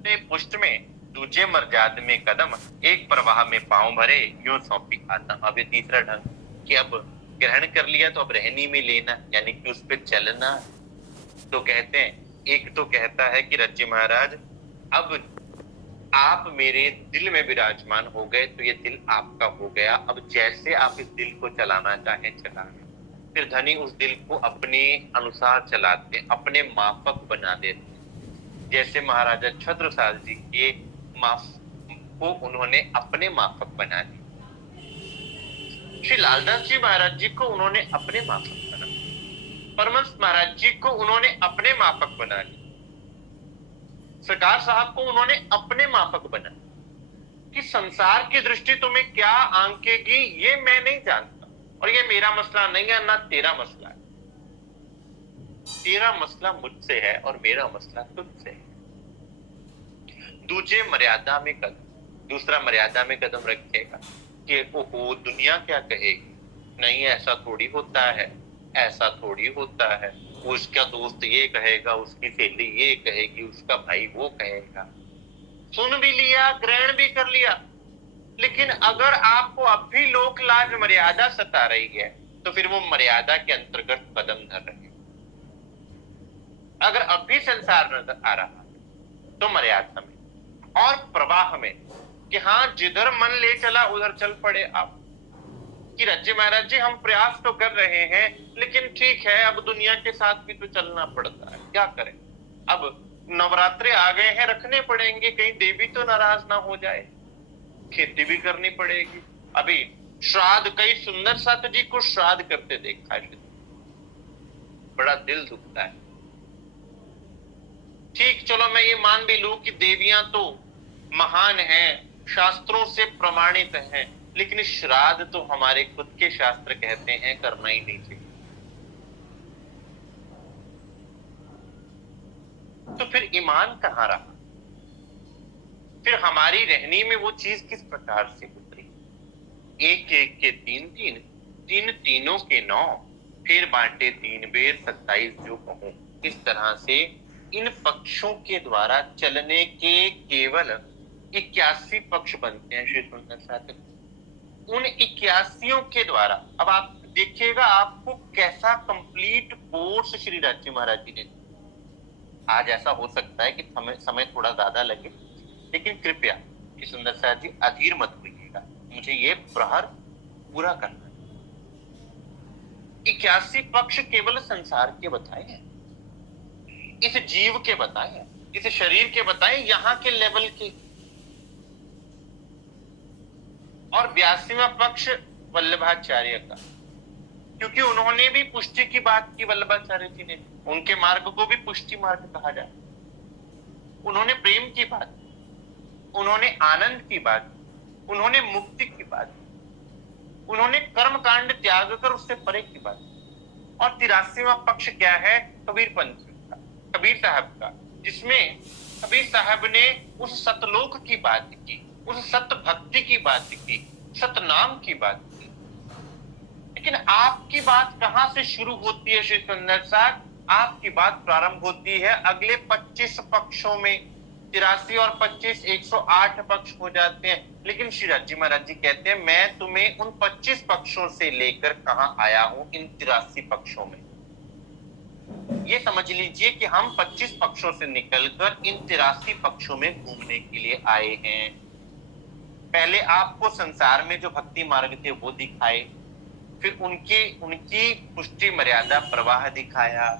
ते पुष्ट में दूजे मर्याद में कदम, एक प्रवाह में पांव भरे यूं सौंपी आत्म। अब ये तीसरा ढंग कि अब ग्रहण कर लिया तो अब रहनी में लेना, यानी कि उस पर चलना। तो कहते हैं, एक तो कहता है कि रज्जी महाराज अब आप मेरे दिल में विराजमान हो गए तो ये दिल आपका हो गया, अब जैसे आप इस दिल को चलाना चाहें चलाएं। फिर धनी उस दिल को अपने अनुसार चलाते, अपने माफक बना देते। जैसे महाराजा छत्रसाल जी के माफ को उन्होंने अपने माफक बना दिया, श्री लालदास जी महाराज जी को उन्होंने अपने माफक बना, परमहंस महाराज जी को उन्होंने अपने माफक बना लिया, सरकार साहब को उन्होंने अपने माफक बना। कि संसार की दृष्टि तुम्हें क्या आंकेगी ये मैं नहीं जानता, और ये मेरा मसला नहीं है, ना तेरा मसला है। तेरा मसला मुझसे है और मेरा मसला तुझसे है। दूसरा मर्यादा में कदम रखेगा कि ओहो दुनिया क्या कहेगी, नहीं ऐसा थोड़ी होता है, ऐसा थोड़ी होता है, उसका दोस्त ये कहेगा, उसकी सहेली ये कहेगी, उसका भाई वो कहेगा। सुन भी लिया, ग्रहण भी कर लिया, लेकिन अगर आपको अब भी लोक लाज मर्यादा सता रही है तो फिर वो मर्यादा के अंतर्गत कदम धर रहे। अगर अब भी संसार नजर आ रहा है तो मर्यादा में और प्रवाह में कि हाँ जिधर मन ले चला उधर चल पड़े आप। कि रज्जी महाराज जी हम प्रयास तो कर रहे हैं, लेकिन ठीक है अब दुनिया के साथ भी तो चलना पड़ता है, क्या करें। अब नवरात्रे आ गए हैं, रखने पड़ेंगे, कहीं देवी तो नाराज ना हो जाए, खेती भी करनी पड़ेगी। अभी श्राद्ध, कई सुंदर साथ जी को श्राद्ध करते देखा है, बड़ा दिल दुखता है। ठीक चलो मैं ये मान भी लूं कि देवियां तो महान हैं, शास्त्रों से प्रमाणित हैं, लेकिन श्राद्ध तो हमारे खुद के शास्त्र कहते हैं करना ही नहीं चाहिए। तो फिर ईमान कहां रहा, फिर हमारी रहनी में वो चीज किस प्रकार से उतरी। एक एक के तीन तीन, तीन तीनों के नौ, फिर बांटे तीन बेर 27 जो कहूं। इस तरह से इन पक्षों के द्वारा चलने के केवल 81 पक्ष बनते हैं श्री सुंदर साथ। उन 81 के द्वारा अब आप देखिएगा आपको कैसा कंप्लीट कोर्स श्री राजी महाराज जी ने। आज ऐसा हो सकता है कि समय थोड़ा ज्यादा लगे, लेकिन कृपया श्री सुंदर साथ जी अधीर मत होइएगा, मुझे ये प्रहर पूरा करना है। 81 पक्ष केवल संसार के बताए हैं, इस जीव के बताए हैं, इस शरीर के बताए, यहां के लेवल के। और 82वां पक्ष वल्लभाचार्य का, क्योंकि उन्होंने भी पुष्टि की बात की, वल्लभाचार्य जी ने, उनके मार्ग को भी पुष्टि मार्ग कहा जाए। उन्होंने प्रेम की बात, उन्होंने आनंद की बात, उन्होंने मुक्ति की बात, उन्होंने कर्म कांड त्याग कर उससे परे की बात। और 83वां पक्ष क्या है, कबीर पंथ का, कबीर साहब का, जिसमें कबीर साहब ने उस सतलोक की बात की, उस सत्य भक्ति की बात की, सतनाम की बात की। लेकिन आपकी बात कहां से शुरू होती है श्री सुंदर साहब? आपकी बात प्रारंभ होती है अगले 25 पक्षों में। 83 और 25 108 पक्ष हो जाते हैं। लेकिन श्री राजी महाराज जी कहते हैं मैं तुम्हें उन 25 पक्षों से लेकर कहां आया हूं, इन 83 पक्षों में। ये समझ लीजिए कि हम 25 पक्षों से निकलकर इन 83 पक्षों में घूमने के लिए आए हैं। पहले आपको संसार में जो भक्ति मार्ग थे वो दिखाए, फिर उनकी पुष्टि मर्यादा प्रवाह दिखाया,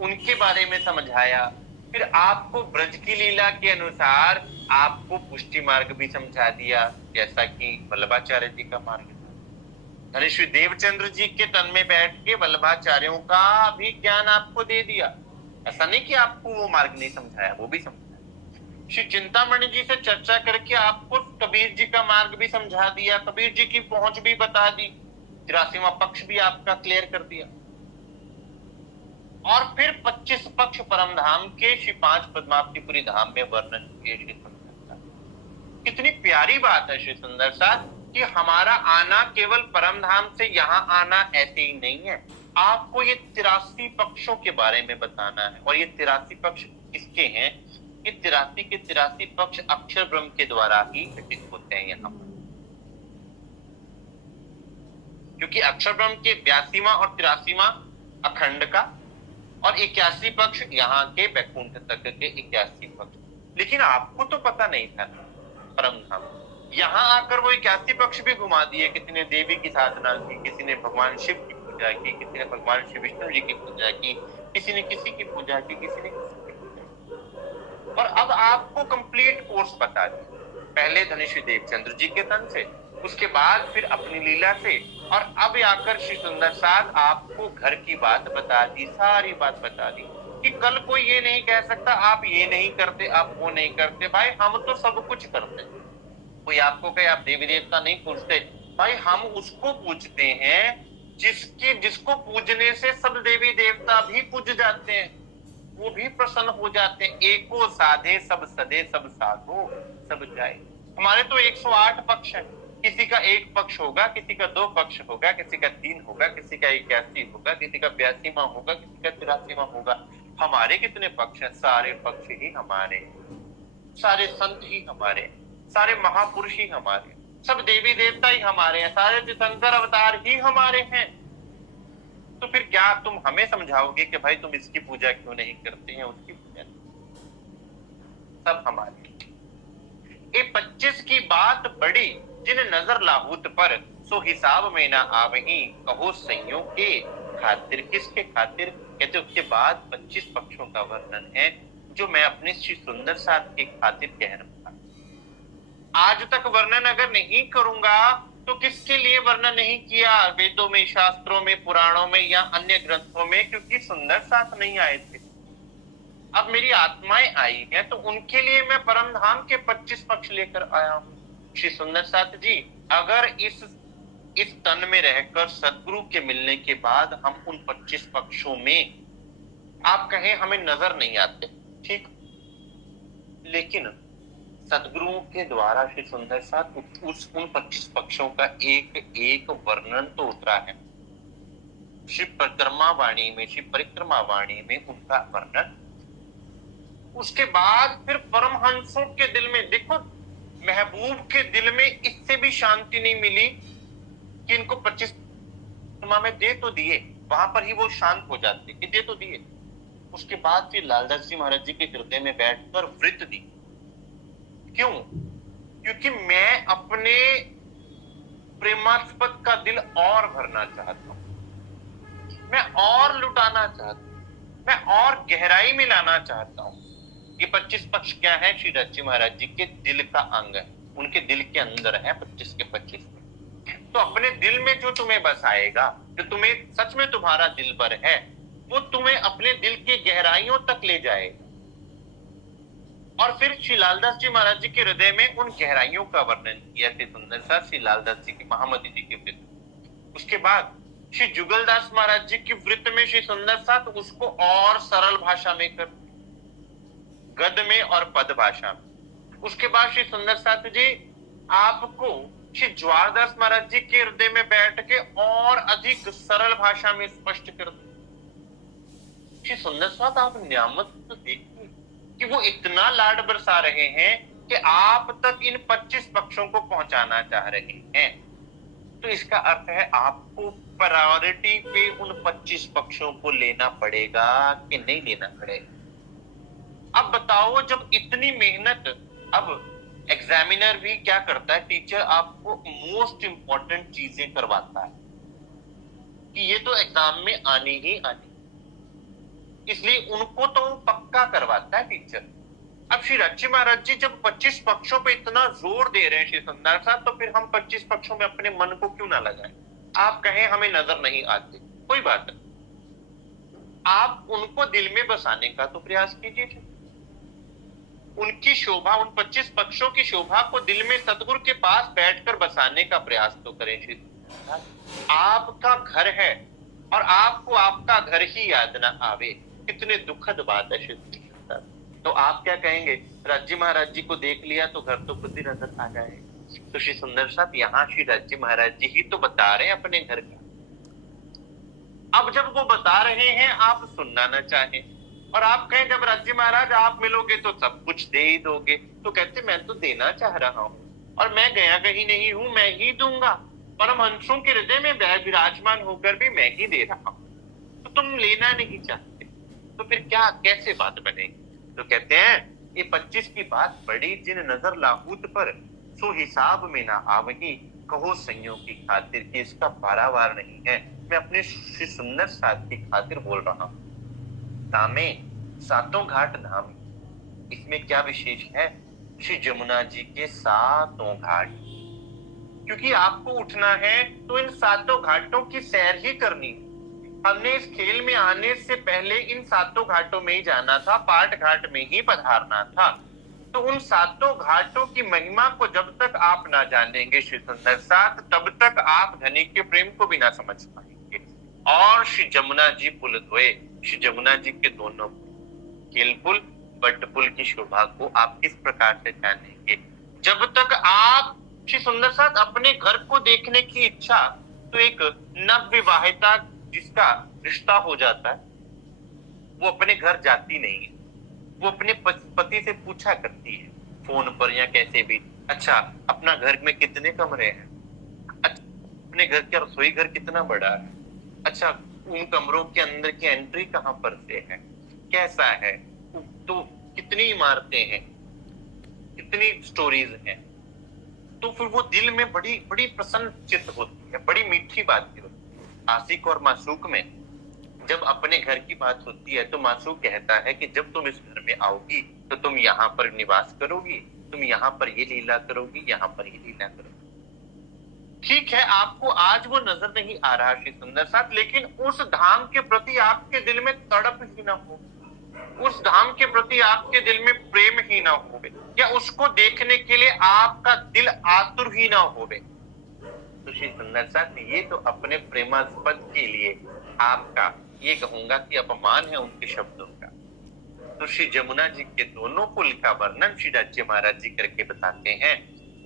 उनके बारे में समझाया, फिर आपको ब्रज की लीला के अनुसार आपको पुष्टि मार्ग भी समझा दिया, जैसा कि वल्लभाचार्य जी का मार्ग था। श्री देवचंद्र जी के तन में बैठ के वल्लभाचार्यों का भी ज्ञान आपको दे दिया। ऐसा नहीं कि आपको वो मार्ग नहीं समझाया, वो भी समझाया। श्री चिंतामणि जी से चर्चा करके आपको कबीर जी का मार्ग भी समझा दिया, कबीर जी की पहुंच भी बता दी, 83वां पक्ष भी आपका क्लियर कर दिया। और फिर 25 पक्ष परम धाम के श्री 5 पद्मावतीपुरी धाम में वर्णन किए श्री सुंदर साथ। कितनी प्यारी बात है श्री सुंदर साथ कि हमारा आना केवल परम धाम से यहाँ आना ऐसे ही नहीं है, आपको ये 83 पक्षों के बारे में बताना है। और ये 83 पक्ष किसके हैं? कि 83 के 83 पक्ष अक्षर ब्रह्म के द्वारा ही घटित होते हैं यहाँ पर, क्योंकि अक्षर ब्रह्म के 82वां और 83वां अखंड का और 81 पक्ष यहाँ के वैकुंठ तक के 81 पक्ष। लेकिन आपको तो पता नहीं था परम धाम, यहाँ आकर वो 81 पक्ष भी घुमा दिए। किसी ने देवी की साधना की, किसी ने भगवान शिव की पूजा की, किसी ने भगवान श्री विष्णु जी की पूजा की, किसी ने किसी की पूजा की, किसी ने किसी की पूजा की। और अब आपको कंप्लीट कोर्स बता दिया, पहले धनुषी देवचंद्र जी के तन से, उसके बाद फिर अपनी लीला से, और अब आकर श्री सुंदर साथ आपको घर की बात बता दी, सारी बात बता दी कि कल कोई ये नहीं कह सकता आप ये नहीं करते, आप वो नहीं करते। भाई हम तो सब कुछ करते। कोई आपको कहे आप देवी देवता नहीं पूजते, भाई हम उसको पूजते हैं जिसको पूजने से सब देवी देवता भी पूज जाते हैं, वो भी प्रसन्न हो जाते हैं। एको साधे सब सदे, सब साधो सब जाए। हमारे तो 108 पक्ष है, किसी का एक पक्ष होगा, किसी का 2 पक्ष होगा, किसी का 3 होगा, किसी का 81 होगा, किसी का 82वां होगा, किसी का 83वां होगा। हमारे कितने पक्ष हैं? सारे पक्ष ही हमारे, सारे संत ही हमारे, सारे महापुरुष ही हमारे, सब देवी देवता ही हमारे हैं, सारे तीर्थंकर अवतार ही हमारे हैं। तो फिर क्या तुम हमें समझाओगे कि भाई तुम इसकी पूजा क्यों नहीं करते हैं, उसकी पूजा? सब हमारे। ये 25 की बात बड़ी, जिन नजर लाहूत पर सो हिसाब में ना आवही, कहो संयोग के खातिर। किसके खातिर? कहते उसके बाद 25 पक्षों का वर्णन है जो मैं अपने श्री सुंदर साथ के खातिर कह रहा हूं। आज तक वर्णन अगर नहीं करूंगा तो किसके लिए वर्णन नहीं किया वेदों में, शास्त्रों में, पुराणों में या अन्य ग्रंथों में? क्योंकि सुंदर साथ नहीं आए थे। अब मेरी आत्माएं आई हैं तो उनके लिए मैं परम धाम के 25 पक्ष लेकर आया हूं। श्री सुंदर साथ जी अगर इस तन में रहकर सदगुरु के मिलने के बाद हम उन 25 पक्षों में, आप कहें हमें नजर नहीं आते, ठीक, लेकिन सदगुरु के द्वारा श्री सुंदर साथ उन 25 पक्षों का एक एक वर्णन तो उतरा है। श्री परिक्रमा वाणी में, श्री परिक्रमा वाणी में उनका वर्णन। उसके बाद फिर परमहंसों के दिल में, देखो महबूब के दिल में इससे भी शांति नहीं मिली कि इनको 25 में दे तो दिए, वहां पर ही वो शांत हो जाते कि दे तो दिए। उसके बाद फिर लालदास जी महाराज जी के हृदय में बैठकर वृत्त दी। क्यों? क्योंकि मैं अपने प्रेमास्पद का दिल और भरना चाहता हूं, मैं और लुटाना चाहता हूं, मैं और गहराई में लाना चाहता हूं। ये 25 पक्ष क्या है? श्री दत्त जी महाराज जी के दिल का अंग है, उनके दिल के अंदर है 25 के 25। तो अपने दिल में जो तुम्हें बसाएगा, जो तुम्हें सच में तुम्हारा दिल पर है, वो तुम्हें अपने दिल की गहराइयों तक ले जाएगा। और फिर श्री लालदास जी महाराज जी के हृदय में उन गहराइयों का वर्णन किया श्री सुंदर साथ श्री लालदास जी की, महामती जी के वृत्त। उसके बाद श्री जुगलदास महाराज जी की वृत्त में श्री सुंदर साथ उसको और सरल भाषा में कर, गद में और पद भाषा में। उसके बाद श्री सुंदर साथ जी आपको श्री ज्वारदास महाराज जी के हृदय में बैठ के और अधिक सरल भाषा में स्पष्ट कर दे। श्री सुंदर साथ आप नियामत तो देखिए कि वो इतना लाड बरसा रहे हैं कि आप तक इन 25 पक्षों को पहुंचाना चाह रहे हैं। तो इसका अर्थ है आपको प्रायोरिटी पे उन 25 पक्षों को लेना पड़ेगा कि नहीं लेना पड़ेगा? अब बताओ, जब इतनी मेहनत, अब एग्जामिनर भी क्या करता है, टीचर आपको मोस्ट इंपॉर्टेंट चीजें करवाता है कि ये तो एग्जाम में आनी ही आनी, इसलिए उनको तो पक्का करवाता है टीचर। अब श्री रज्जी महाराज जी जब 25 पक्षों पे इतना जोर दे रहे हैं श्री सुंदर साथ, तो फिर हम 25 पक्षों में अपने मन को क्यों ना लगाएं? आप कहें हमें नजर नहीं आते, कोई बात नहीं, आप उनको दिल में बसाने का तो प्रयास कीजिए। उनकी शोभा, उन 25 पक्षों की शोभा को दिल में सतगुरु के पास बैठकर बसाने का प्रयास तो करें। श्री आपका घर है और आपको आपका घर ही याद ना आवे, कितने दुखद बात है। श्री तो आप क्या कहेंगे? राज्य महाराज जी को देख लिया तो घर तो खुद ही नजर आ जाए। तो श्री सुंदर साहब यहाँ श्री राज्य महाराज जी ही तो बता रहे हैं अपने घर का। अब जब वो बता रहे हैं आप सुनना ना चाहें, और आप कहें जब राज्य महाराज आप मिलोगे तो सब कुछ दे ही दोगे, तो कहते मैं तो देना चाह रहा हूं और मैं गया कहीं नहीं हूं, मैं ही दूंगा, परमहंसों के हृदय में विराजमान होकर भी मैं ही दे रहा हूं, तो तुम लेना नहीं चाहते, तो फिर क्या कैसे बात बनेगी? तो कहते हैं ये 25 की बात बड़ी, जिन नजर लाहूत पर सो हिसाब में ना आवही, कहो संयोग की खातिर, कि इसका पारावार नहीं है, मैं अपने श्री सुंदर साथ की खातिर बोल रहा हूं। तामे सातों घाट नाम, इसमें क्या विशेष है? श्री जमुना जी के सातों घाट, क्योंकि आपको उठना है तो इन सातों घाटों की सैर ही करनी है। हमने इस खेल में आने से पहले इन सातों घाटों में ही जाना था, पाट घाट में ही पधारना था। तो उन सातों घाटों की महिमा को जब तक आप ना जानेंगे श्री सुंदर साथ, तब तक आप धनी के प्रेम को भी ना समझ पाएंगे। और श्री जमुना जी पुल धोए, श्री जमुना जी के दोनों केल पुल, बट पुल की शोभा को आप किस प्रकार से जानेंगे? जब तक आप श्री सुंदर साथ अपने घर को देखने की इच्छा, तो एक नव विवाहिता जिसका रिश्ता हो जाता है वो अपने घर जाती नहीं है, वो अपने पति से पूछा करती है फोन पर या कैसे भी, अच्छा अपना घर में कितने कमरे हैं, अच्छा अपने घर का रसोई घर कितना बड़ा है, अच्छा उन कमरों के अंदर की एंट्री कहां पर से है, कैसा है, तो कितनी इमारतें हैं, कितनी स्टोरीज हैं। तो फिर वो दिल में बड़ी बड़ी प्रसन्न चित्त होती है, बड़ी मीठी बात होती है। आशिक और मासूक में जब अपने घर की बात होती है तो मासूक कहता है कि जब तुम इस घर में आओगी तो तुम यहाँ पर निवास करोगी, तुम यहाँ पर ये लीला करोगी, यहाँ पर ये लीला करोगी। ठीक है, आपको आज वो नजर नहीं आ रहा श्री सुंदर साथ, लेकिन उस धाम के प्रति आपके दिल में तड़प ही ना हो, उस धाम के प्रति आपके दिल में प्रेम ही ना हो, या उसको देखने के लिए आपका दिल आतुर ही ना हो। तो श्री सुंदर साथ ये तो अपने प्रेमास्पद के लिए आपका ये कहूंगा कि अपमान है उनके शब्दों का। तो श्री जमुना जी के दोनों पुल का वर्णन श्री राज्य महाराज जी करके बताते हैं।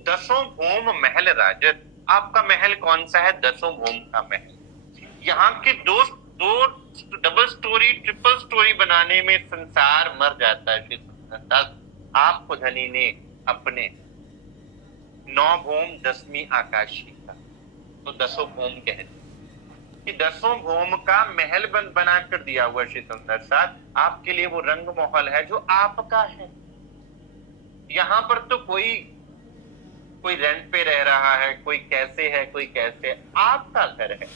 दसों भूम महल राजत, आपका महल कौन सा है? दसों भूम का महल। यहाँ के दो डबल स्टोरी ट्रिपल स्टोरी बनाने में संसार मर जाता है श्री सुंदर साथ। आपको धनी ने अपने 9 भूम 10वीं आकाशी का, तो दसों भूम कहते कि दसों भूम का महल बना कर दिया हुआ श्री सुंदर साथ। आपके लिए वो रंग महल है जो आपका है। यहाँ पर तो कोई रेंट पे रह रहा है, कोई कैसे है, कोई कैसे, आपका घर है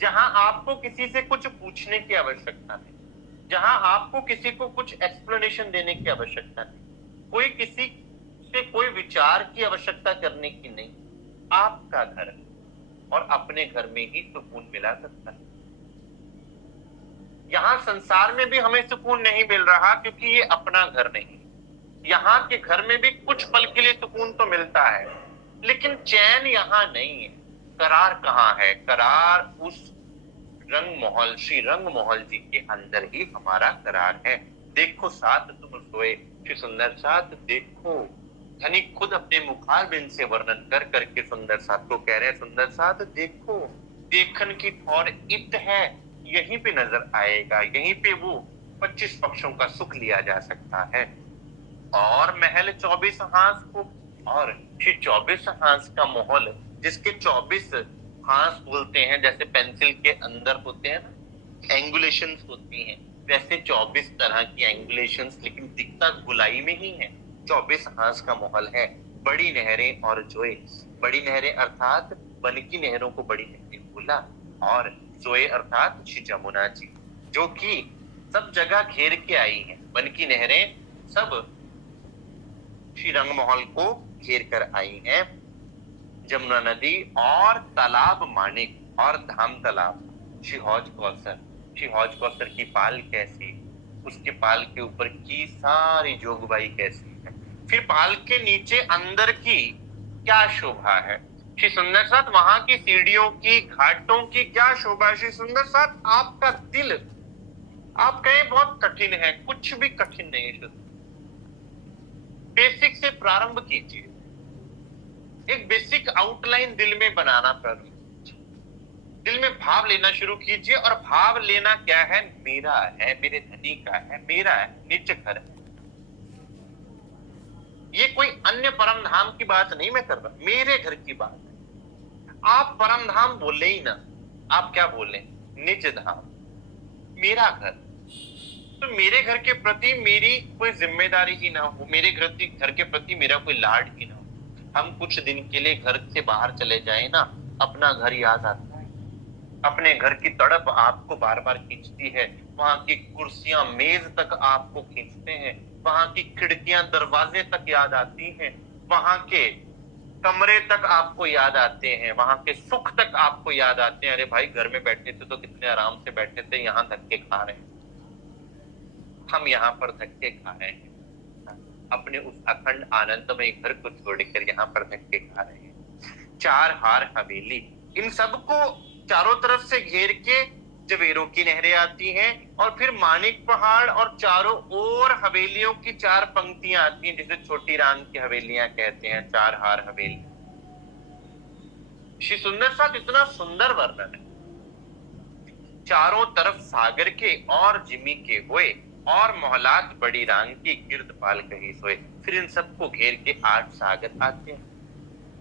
जहां आपको किसी से कुछ पूछने की आवश्यकता नहीं, जहां आपको किसी को कुछ एक्सप्लेनेशन देने की आवश्यकता नहीं, कोई किसी से कोई विचार की आवश्यकता करने की नहीं। आपका घर है और अपने घर में ही सुकून मिला सकता है। यहां संसार में भी हमें सुकून नहीं मिल रहा क्योंकि ये अपना घर नहीं। यहाँ के घर में भी कुछ पल के लिए सुकून तो मिलता है, लेकिन चैन यहाँ नहीं है। करार कहाँ है? करार उस रंग महल, श्री रंग महल जी के अंदर ही हमारा करार है। देखो साथ तुम सोए, श्री सुंदर साथ देखो। धनी खुद अपने मुखारबिंद से वर्णन कर करके सुंदर साथ को कह रहे हैं, सुंदर साथ देखो, देखन की ठौर इत है, यहीं पे नजर आएगा, यहीं पे वो 25 पक्षों का सुख लिया जा सकता है। और महल 24 हांस को, और 24 हांस का महल जिसके 24 हांस बोलते हैं, जैसे पेंसिल के अंदर होते हैं ना एंगुलेशंस होती हैं, वैसे 24 तरह की एंगुलेशंस, लेकिन दिखता गुलाई में ही है। 24 हांस का महल है। बड़ी नहरें और जोए, बड़ी नहरें अर्थात वन की नहरों को बड़ी नहरें बोला, और जोए अर्थात श्री जमुना जी जो कि सब जगह घेर के आई हैं। वन की नहरें सब श्री रंग महल को घेर कर आई हैं। जमुना नदी और तालाब माणिक और धाम तालाब, श्री हौज कौसर, श्री हौज कौसर की पाल कैसी, उसके पाल के ऊपर की सारी जोगबाई कैसी है, फिर पाल के नीचे अंदर की क्या शोभा है। श्री सुंदर साथ वहां की सीढ़ियों की, घाटों की क्या शोभा है। श्री सुंदर साथ आपका दिल, आप कहें बहुत कठिन है, कुछ भी कठिन नहीं है। बेसिक से प्रारंभ कीजिए, एक बेसिक आउटलाइन दिल में बनाना प्रारंभ कीजिए। दिल में भाव लेना शुरू कीजिए, और भाव लेना क्या है? मेरा है, मेरे धनी का है, मेरा है, निज घर है। ये कोई अन्य परम धाम की बात नहीं मैं कर रहा, मेरे घर की बात है। आप परम धाम बोले ही ना, आप क्या बोले? निज धाम, मेरा घर। तो मेरे घर के प्रति मेरी कोई जिम्मेदारी ही ना हो, मेरे घर के प्रति मेरा कोई लाड ही ना हो। हम कुछ दिन के लिए घर से बाहर चले जाए ना, अपना घर याद आता है, अपने घर की तड़प आपको बार बार खींचती है, वहां की कुर्सियां मेज तक आपको खींचते हैं, वहां की खिड़कियां दरवाजे तक याद आती हैं, वहां के कमरे तक आपको याद आते हैं, वहां के सुख तक आपको याद आते हैं। अरे भाई, घर में बैठे थे तो कितने आराम से बैठे थे, यहाँ धक्के खा रहे हैं, हम यहाँ पर धक्के खा रहे हैं, अपने उस अखंड आनंदमय घर को छोड़कर यहाँ पर धक्के खा रहे हैं। चार हार हवेली, इन सबको चारों तरफ से घेर के जवेरों की नहरें आती हैं, और फिर मानिक पहाड़ और चारों ओर हवेलियों की चार पंक्तियां आती हैं, जिसे छोटी राम की हवेलियां कहते हैं, चार हार हवेली। श्री सुंदर साथ इतना सुंदर वर्णन है। चारों तरफ सागर के और जिमी के हुए, और मोहलात बड़ी रांग की गिरदपाल कही सोए। फिर इन सबको घेर के 8 सागर आते हैं।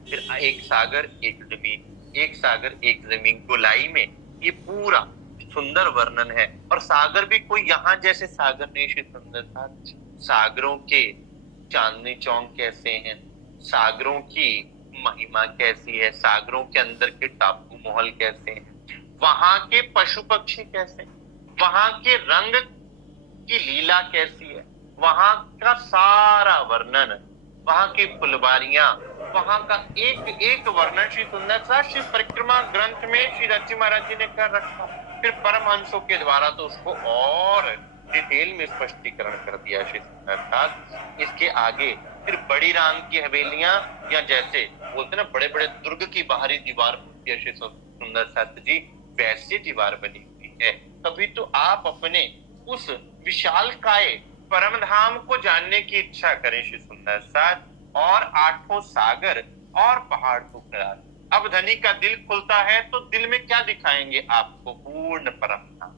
फिर एक सागर एक जमीन, एक सागर एक जमीन, गोलाई में ये पूरा सुंदर वर्णन है। और सागर भी कोई यहाँ जैसे सागर नहीं, श्री सुंदर साथ सागरों के चांदनी चौक कैसे हैं, सागरों की महिमा कैसी है, सागरों के अंदर के टापू महल कैसे हैं, वहां के पशु पक्षी कैसे, वहां के रंग की लीला कैसी है, वहां का सारा वर्णन, वहां की फुलवारियां, वहां का एक एक वर्णन श्री सुंदर सा श्री परिक्रमा ग्रंथ में श्री रची महाराज जी ने कर रखा। फिर परमहंसों के द्वारा तो उसको और डिटेल में स्पष्टीकरण कर दिया श्री सुंदर साथ। इसके आगे फिर बड़ी राम की हवेलियां, या जैसे बोलते ना बड़े बड़े दुर्ग की बाहरी दीवार होती है श्री सुंदर साथ जी, वैसे दीवार बनी हुई है। तभी तो आप अपने उस विशाल काय परम धाम को जानने की इच्छा करें श्री सुंदर साथ। और 8 सागर और पहाड़ को करा। अब धनी का दिल खुलता है तो दिल में क्या दिखाएंगे आपको? पूर्ण परम धाम।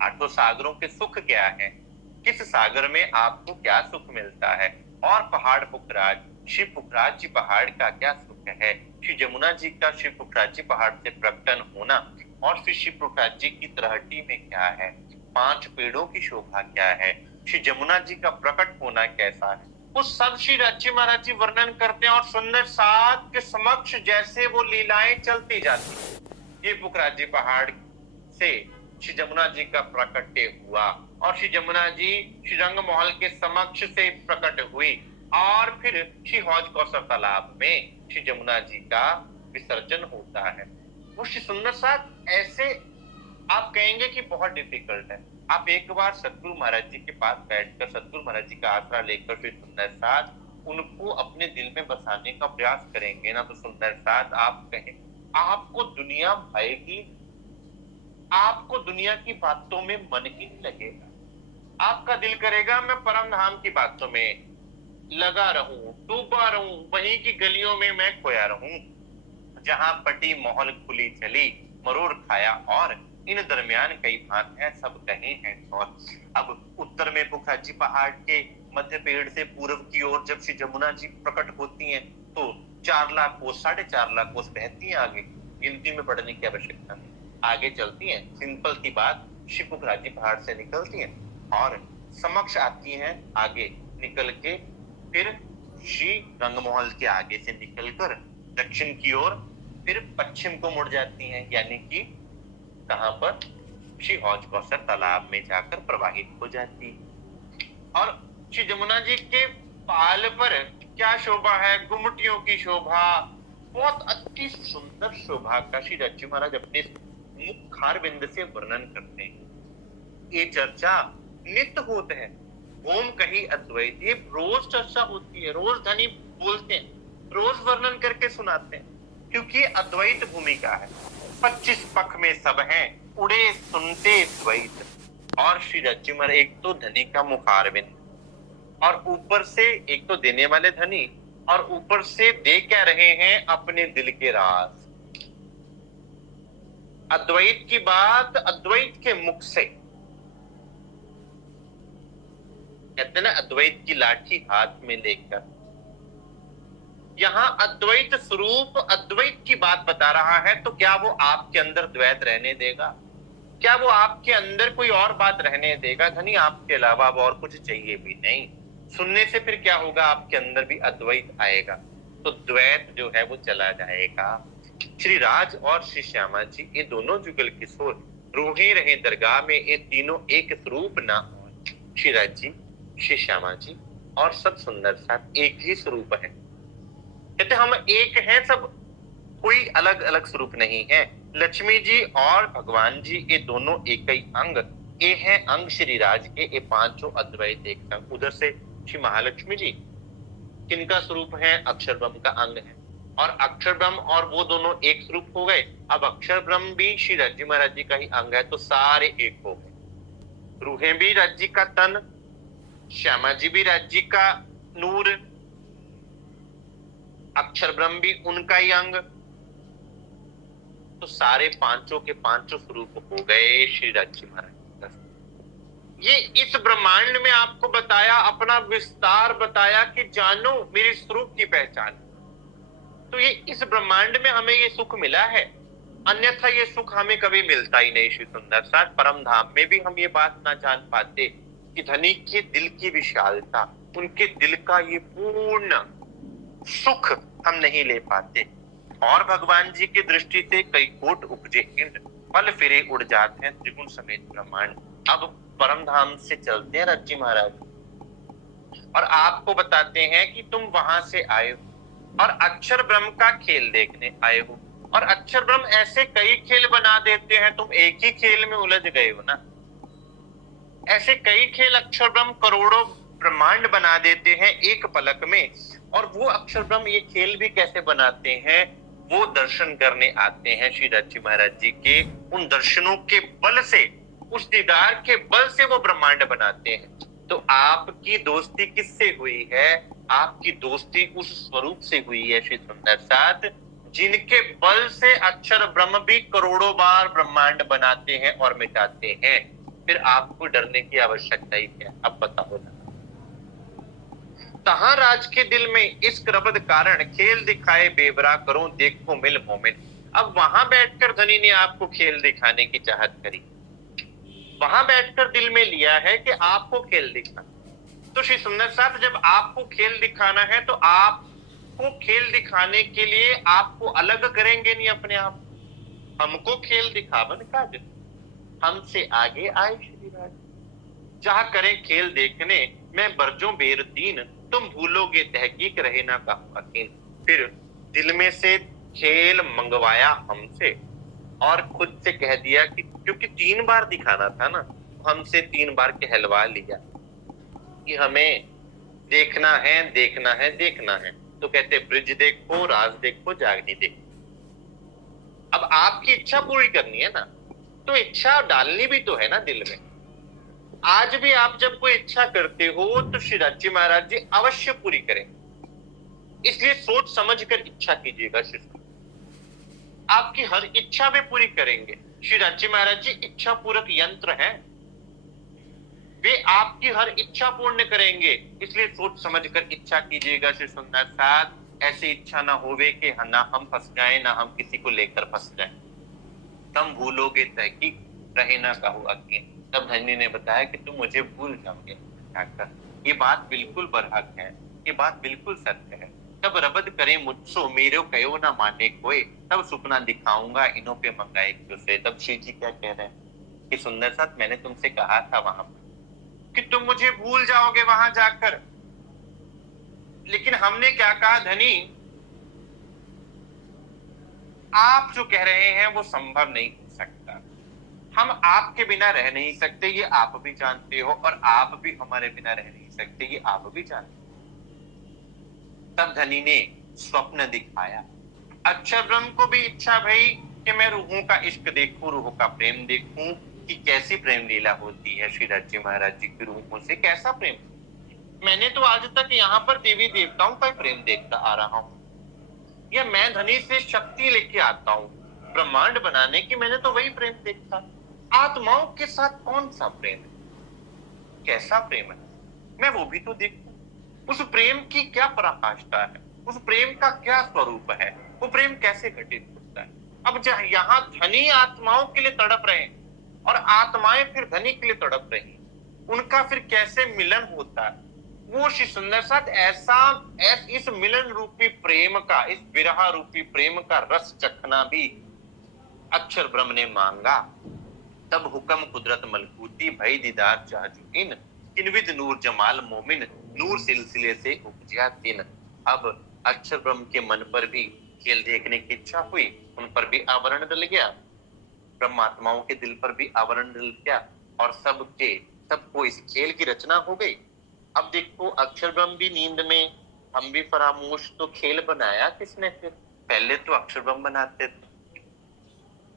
8 सागरों के सुख क्या है, किस सागर में आपको क्या सुख मिलता है, और पहाड़ पुखराज, शिव पुखराज जी पहाड़ का क्या सुख है, श्री जमुना जी का शिव पुखराज जी पहाड़ से प्रकटन होना, और फिर शिव पुखराज जी की तलहटी में क्या है, 5 पेड़ों की शोभा क्या है, श्री जमुना जी का प्रकट होना कैसा है, वो सब श्री रची महाराज जी वर्णन करते हैं। और सुंदर साथ के समक्ष जैसे वो लीलाएं चलती जाती, ये पुखराज जी पहाड़ से श्री जमुना जी का प्रकट्य हुआ, और श्री जमुना जी श्री रंग महल के समक्ष से प्रकट हुई, और फिर श्री हौज कौसर तालाब में श्री जमुना जी का विसर्जन होता है। वो श्री सुंदर साथ ऐसे आप कहेंगे कि बहुत डिफिकल्ट है। आप एक बार सतगुरु महाराज जी के पास बैठकर सतगुरु महाराज जी का आसरा लेकर फिर सुंदर साथ उनको अपने दिल में बसाने का प्रयास करेंगे ना, तो सुंदर साथ आप कहें, आपको दुनिया भाएगी, आपको दुनिया की बातों में मन ही नहीं लगेगा। आपका दिल करेगा मैं परम धाम की बातों में लगा रहूं, डूबा रहूं, वहीं की गलियों में मैं खोया रहूं, जहां पटी मोहल खुली चली, मरूर खाया और इन दरमियान कई भात है, सब कहे हैं और। अब उत्तर में पुखराज जी पहाड़ के मध्य पेड़ से पूर्व की ओर जब श्री जमुना जी प्रकट होती हैं तो 4 लाख कोस, 4.5 लाख कोस बहती हैं आगे, गिनती में पढ़ने की आवश्यकता नहीं, आगे चलती हैं। सिंपल सी बात, श्री पुखराज जी पहाड़ से निकलती हैं और समक्ष आती हैं, आगे निकल के फिर श्री रंगमहल के आगे से निकलकर दक्षिण की ओर फिर पश्चिम को मुड़ जाती हैं, यानी कि कहां पर? श्री हौज कौसर तालाब में जाकर प्रवाहित हो जाती। और श्री जमुना जी के पाल पर क्या शोभा है, गुमटियों की शोभा, बहुत अति सुंदर शोभा का श्री रची महाराज अपने मुखार बिंद से वर्णन करते हैं। ये चर्चा नित्य होते हैं, ओम कही अद्वैत, ये रोज चर्चा होती है, रोज धनी बोलते हैं, रोज वर्णन करके सुनाते हैं, क्योंकि अद्वैत भूमिका है। 25 पख में सब हैं, उड़े सुनते द्वैत। और श्री रची महाराज एक तो धनी का मुखारबिंद, और ऊपर से एक तो देने वाले धनी, और ऊपर से दे क्या रहे हैं? अपने दिल के राज। अद्वैत की बात अद्वैत के मुख से, कहते ना अद्वैत की लाठी हाथ में लेकर, यहां अद्वैत स्वरूप अद्वैत की बात बता रहा है, तो क्या वो आपके अंदर द्वैत रहने देगा? क्या वो आपके अंदर कोई और बात रहने देगा? धनी आपके अलावा अब और कुछ चाहिए भी नहीं। सुनने से फिर क्या होगा? आपके अंदर भी अद्वैत आएगा, तो द्वैत जो है वो चला जाएगा। श्री राज और श्री श्यामा जी ये दोनों जुगल किशोर रूहे रहे दरगाह में, ये तीनों एक स्वरूप ना हो। श्री राज जी, श्री श्यामा जी और सब सुंदर साथ एक ही स्वरूप है। कहते हम एक हैं, सब कोई अलग अलग स्वरूप नहीं है। लक्ष्मी जी और भगवान जी ये दोनों एक ही अंग, ये हैं अंग श्री राज के, ये पांचों अद्वैत एक संग। उधर से श्री महालक्ष्मी जी किनका स्वरूप है? अक्षर ब्रह्म का अंग है, और अक्षर ब्रह्म और वो दोनों एक स्वरूप हो गए। अब अक्षर ब्रह्म भी श्री राज्य महाराज जी का ही अंग है, तो सारे एक हो गए। रूहें भी राज्य जी का तन, श्यामा जी भी राज्य जी का नूर, अक्षर ब्रह्म भी उनका ही अंग, तो सारे पांचों के पांचों स्वरूप हो गए श्री राज्य महाराज। ये इस ब्रह्मांड में आपको बताया, अपना विस्तार बताया कि जानो मेरे स्वरूप की पहचान। तो ये इस ब्रह्मांड में हमें ये सुख मिला है, अन्यथा ये सुख हमें कभी मिलता ही नहीं। श्री सुंदर साथ परम धाम में भी हम ये बात ना जान पाते कि धनी के दिल की विशालता, उनके दिल का ये पूर्ण सुख हम नहीं ले पाते। और भगवान जी की दृष्टि से कई कोट उपजे इंद्र, पल फिरे उड़ जाते हैं त्रिगुण समेत ब्रह्मांड। अब परम धाम से चलते हैं राज्य महाराज और आपको बताते हैं कि तुम वहां से आए हो और अक्षर ब्रह्म का खेल देखने आए हो, और अक्षर ब्रह्म ऐसे कई खेल बना देते हैं, तुम एक ही खेल में उलझ गए हो ना। ऐसे कई खेल अक्षर ब्रह्म करोड़ों ब्रह्मांड बना देते हैं एक पलक में, और वो अक्षर ब्रह्म ये खेल भी कैसे बनाते हैं, वो दर्शन करने आते हैं श्री राज्य महाराज जी के। उन दर्शनों के बल से, उस दीदार के बल से वो ब्रह्मांड बनाते हैं। तो आपकी दोस्ती किससे हुई है? आपकी दोस्ती उस स्वरूप से हुई है श्री सुंदर साथ, जिनके बल से अक्षर ब्रह्म भी करोड़ों बार ब्रह्मांड बनाते हैं और मिटाते हैं। फिर आपको डरने की आवश्यकता ही क्या? अब बताओ ना। तहां राज के दिल में इश्क रबद कारण, खेल दिखाए बेवरा करो देखो मिल मोमिन। अब वहां बैठकर धनी ने आपको खेल दिखाने की चाहत करी, वहां बैठकर दिल में लिया है कि आपको खेल दिखाना। तो श्री सुंदर साथ जब आपको खेल दिखाना है, तो आपको खेल दिखाने के लिए आपको अलग करेंगे नहीं अपने आप, हमको खेल दिखावन काज, हमसे आगे आए श्री राज। जहां करें खेल देखने मैं बरजों बेर तीन, तुम भूलोगे तहकीक रहे ना कहूं यकीन। फिर दिल में से खेल मंगवाया हमसे और खुद से कह दिया कि क्योंकि 3 बार दिखाना था ना, हमसे 3 बार कहलवा लिया कि हमें देखना है देखना है देखना है। तो कहते ब्रिज देखो, राज देखो, जागनी देखो। अब आपकी इच्छा पूरी करनी है ना, तो इच्छा डालनी भी तो है ना दिल में। आज भी आप जब कोई इच्छा करते हो तो श्री राज्य महाराज जी अवश्य पूरी करें, इसलिए सोच समझ कर इच्छा कीजिएगा। श्री आपकी हर इच्छा भी पूरी करेंगे। श्री राज्य महाराज जी इच्छा पूरक यंत्र हैं, वे आपकी हर इच्छा पूर्ण करेंगे, इसलिए सोच समझ कर इच्छा कीजिएगा। श्री सुंदर साथ ऐसी इच्छा ना होवे कि ना हम फंस जाए, ना हम किसी को लेकर फंस जाए। तुम भूलोगे तहकीक रहे ना कहो यकीन। तब धनी ने बताया कि तुम मुझे भूल जाओगे जाकर, ये बात बिल्कुल बरहक है, ये बात बिल्कुल सत्य है। तब रबद करे मुझसो मेरो कहो ना माने कोई, तब सुपना दिखाऊंगा इन्हों पे मंगाए क्यों से। तब श्री जी क्या कह रहे हैं कि सुंदर साथ मैंने तुमसे कहा था वहां पर कि तुम मुझे भूल जाओगे वहां जाकर, लेकिन हमने क्या कहा धनी, आप जो कह रहे हैं वो संभव नहीं हो सकता, हम आपके बिना रह नहीं सकते, ये आप भी जानते हो, और आप भी हमारे बिना रह नहीं सकते, ये आप भी जानते हो। तब धनी ने स्वप्न दिखाया। अक्षर ब्रह्म को भी इच्छा भई कि मैं रूहों का इश्क देखूं, रूहों का प्रेम देखूं कि कैसी प्रेम लीला होती है श्री राज्य महाराज जी की रूहों से, कैसा प्रेम। मैंने तो आज तक यहाँ पर देवी देवताओं का प्रेम देखता आ रहा हूं, या मैं धनी से शक्ति लेके आता हूं, ब्रह्मांड बनाने की मैंने तो वही प्रेम देखा। आत्माओं के साथ कौन सा प्रेम है, कैसा प्रेम है, मैं वो भी तो देखूं। उस प्रेम की क्या पराकाष्ठा है, उस प्रेम का क्या स्वरूप है, वो प्रेम कैसे घटित होता है। अब यहाँ धनी आत्माओं के लिए तड़प रहे हैं और आत्माएं फिर धनी के लिए तड़प रही हैं, उनका फिर कैसे मिलन होता है, वो श्री सुंदर साथ इस मिलन रूपी प्रेम का, इस विरह रूपी प्रेम का रस चखना भी अक्षर ब्रह्म ने मांगा। तब हुक्म कुदरत मलकूती भई दीदार चाहजुइन, किनविद नूर जमाल मोमिन नूर सिलसिले से उपजिया दिन। अब अक्षर ब्रह्म के मन पर भी खेल देखने की इच्छा हुई, उन पर भी आवरण डल गया, ब्रह्मात्माओं के दिल पर भी आवरण डल गया और सबको इस खेल की रचना हो गई। अब देखो अक्षर ब्रह्म भी नींद में, हम भी फरामोश, तो खेल बनाया किसने फिर? पहले तो अक्षर ब्रह्म बनाते थे,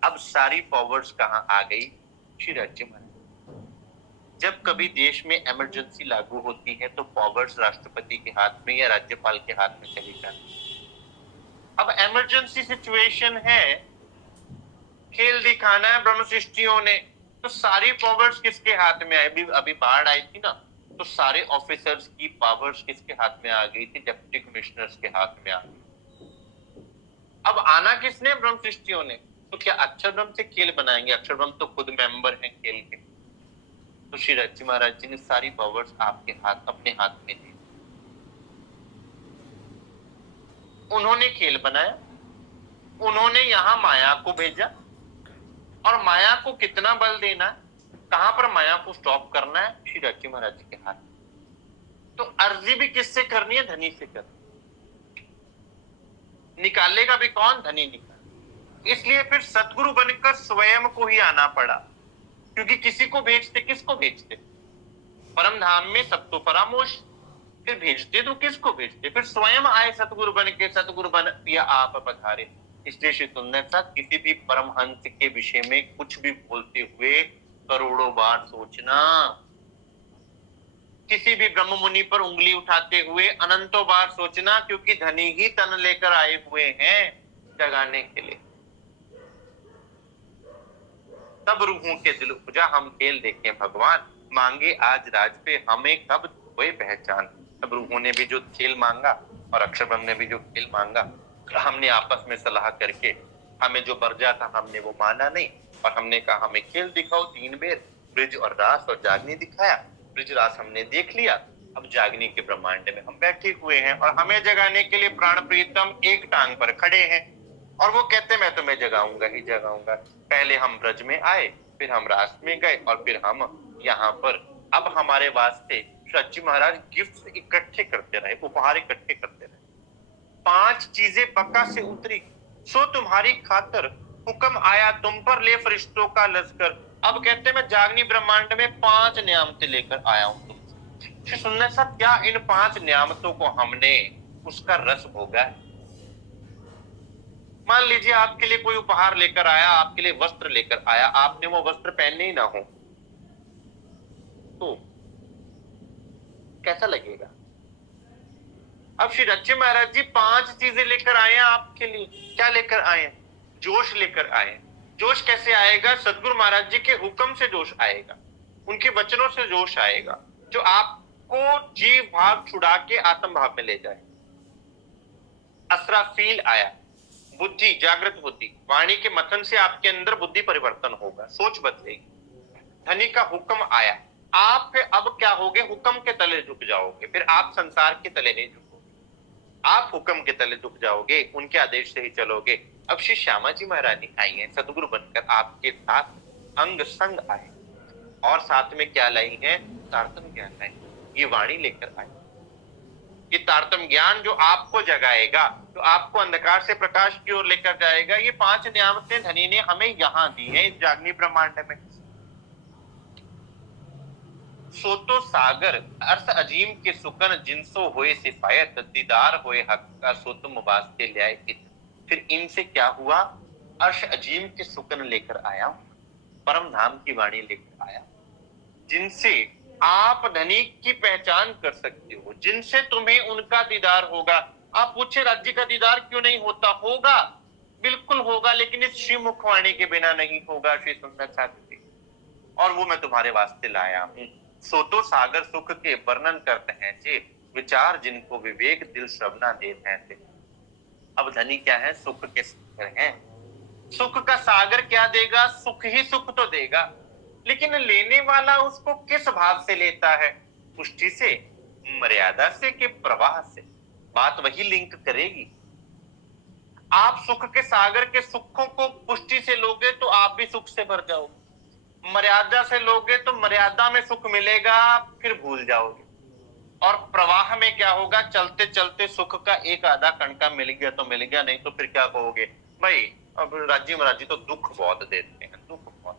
अब सारी पावर्स कहां आ गई? श्री राज्य महाराज। जब कभी देश में इमरजेंसी लागू होती है तो पावर्स राष्ट्रपति के हाथ में या राज्यपाल के हाथ में चली जाती है। अब इमरजेंसी सिचुएशन है, खेल दिखाना है ब्रह्म सृष्टियों ने, तो सारी पावर्स किसके हाथ में आई? अभी बाढ़ आई थी ना, तो सारे ऑफिसर्स की पावर्स किसके हाथ में आ गई थी? डिप्टी कमिश्नर्स के हाथ में आ गई। अब आना किसने? ब्रह्म सृष्टियों ने। तो क्या अक्षर ब्रह्म से खेल बनाएंगे? अक्षर ब्रह्म तो खुद मेंबर हैं खेल के। तो श्री रज्जी महाराज जी ने सारी पावर्स आपके हाथ, अपने हाथ में दी। उन्होंने खेल बनाया, उन्होंने यहां माया को भेजा, और माया को कितना बल देना है, कहां पर माया को स्टॉप करना है, श्री रज्जी महाराज जी के हाथ। तो अर्जी भी किससे करनी है? धनी से करनी। निकालेगा भी कौन? धनी निकाल। इसलिए फिर सतगुरु बनकर स्वयं को ही आना पड़ा, क्योंकि किसी को भेजते, किसको भेजते? परम धाम में सब तो परामोश, फिर भेजते तो किसको भेजते? फिर स्वयं आए सतगुरु बन के, सतगुरु बन या आप पधारे। इसलिए श्री सुंदर साहब किसी भी परमहंस के विषय में कुछ भी बोलते हुए करोड़ों बार सोचना, किसी भी ब्रह्म मुनि पर उंगली उठाते हुए अनंतों बार सोचना, क्योंकि धनी ही तन लेकर आए हुए हैं जगाने के लिए। तब रूहों के दिल उपजा हम खेल देखें भगवान, मांगे आज राज पे हमें कब हुए पहचान। तब रूहों ने भी जो खेल मांगा और अक्षर ब्रह्म ने भी जो खेल मांगा, हमने आपस में सलाह करके, हमें जो बर्जा था हमने वो माना नहीं, और हमने कहा हमें खेल दिखाओ। 3 बेर ब्रिज और रास और जागनी दिखाया। ब्रिज रास हमने देख लिया, अब जागनी के ब्रह्मांड में हम बैठे हुए हैं और हमें जगाने के लिए प्राण प्रीतम एक टांग पर खड़े हैं, और वो कहते मैं तुम्हें जगाऊंगा ही जगाऊंगा। पहले हम ब्रज में आए, फिर हम रास में गए, और फिर हम यहाँ पर। अब हमारे वास्ते सच्ची महाराज गिफ्ट इकट्ठे करते रहे, उपहार इकट्ठे करते रहे। 5 चीजें बक्का से उतरी, सो तुम्हारी खातर हुक्म आया तुम पर ले फरिश्तों का लश्कर। अब कहते मैं जागनी ब्रह्मांड में 5 नियामतें लेकर आया हूं तुमसे। सुनने साथ क्या इन 5 नियामतों को हमने उसका रस भोगा है? मान लीजिए आपके लिए कोई उपहार लेकर आया, आपके लिए वस्त्र लेकर आया, आपने वो वस्त्र पहने ही ना हो, तो कैसा लगेगा? अब श्री रज्जी महाराज जी 5 चीजें लेकर आए हैं आपके लिए। क्या लेकर आए हैं? जोश लेकर आए हैं। जोश कैसे आएगा? सदगुरु महाराज जी के हुक्म से जोश आएगा, उनके वचनों से जोश आएगा, जो आपको जीव भाव छुड़ा के आत्म भाव में ले जाए। असराफील आया, बुद्धि, जागृत बुद्धि, वाणी के मथन से आपके अंदर बुद्धि परिवर्तन होगा, सोच बदलेगी। धनी का हुक्म आया, आप फिर अब क्या होगे? हुक्म के तले झुक जाओगे। फिर आप संसार के तले नहीं झुकोगे, आप हुक्म के तले झुक जाओगे, उनके आदेश से ही चलोगे। अब श्री श्यामा जी महारानी आई हैं सतगुरु बनकर, आपके साथ अंग संग आए, और साथ में क्या लाई है? तारतम ज्ञान लाई। ये वाणी लेकर आए, ये तारतम ज्ञान जो आपको जगाएगा, जो आपको अंधकार से प्रकाश की ओर लेकर जाएगा। ये 5 नियामतें धनी ने हमें यहां दी हैं इस जागनी ब्रह्मांड में। सो तो सागर अर्थ अजीम के सुकन जिनसो होए सिफायत, दीदार होए हक का सो तुम वास्ते ल्याए इत। फिर इनसे क्या हुआ? अर्श अजीम के सुकन लेकर आया, परम धाम की वाणी लेकर आया, जिनसे आप धनी की पहचान कर सकते हो, जिनसे तुम्हें उनका दीदार होगा। आप पूछे राज्य का दीदार क्यों नहीं होता? होगा, बिल्कुल होगा, लेकिन इस श्री मुखवाणी के बिना नहीं होगा श्री सुंदर साथ। और वो मैं तुम्हारे वास्ते लाया हूं। सो तो सागर सुख के वर्णन करते हैं जे, विचार जिनको विवेक दिल श्रवणा देते हैं। अब धनी क्या है, सुख के सागर हैं। सुख का सागर क्या देगा, सुख ही सुख तो देगा, लेकिन लेने वाला उसको किस भाव से लेता है, पुष्टि से, मर्यादा से, कि प्रवाह से। बात वही लिंक करेगी। आप सुख के सागर के सुखों को पुष्टि से लोगे तो आप भी सुख से भर जाओगे, मर्यादा से लोगे तो मर्यादा में सुख मिलेगा, फिर भूल जाओगे। और प्रवाह में क्या होगा, चलते चलते सुख का एक आधा कणका मिल गया तो मिल गया, नहीं तो फिर क्या कहोगे, भाई अब राज्य महाराज जी तो दुख बहुत देते हैं, दुख बहुत।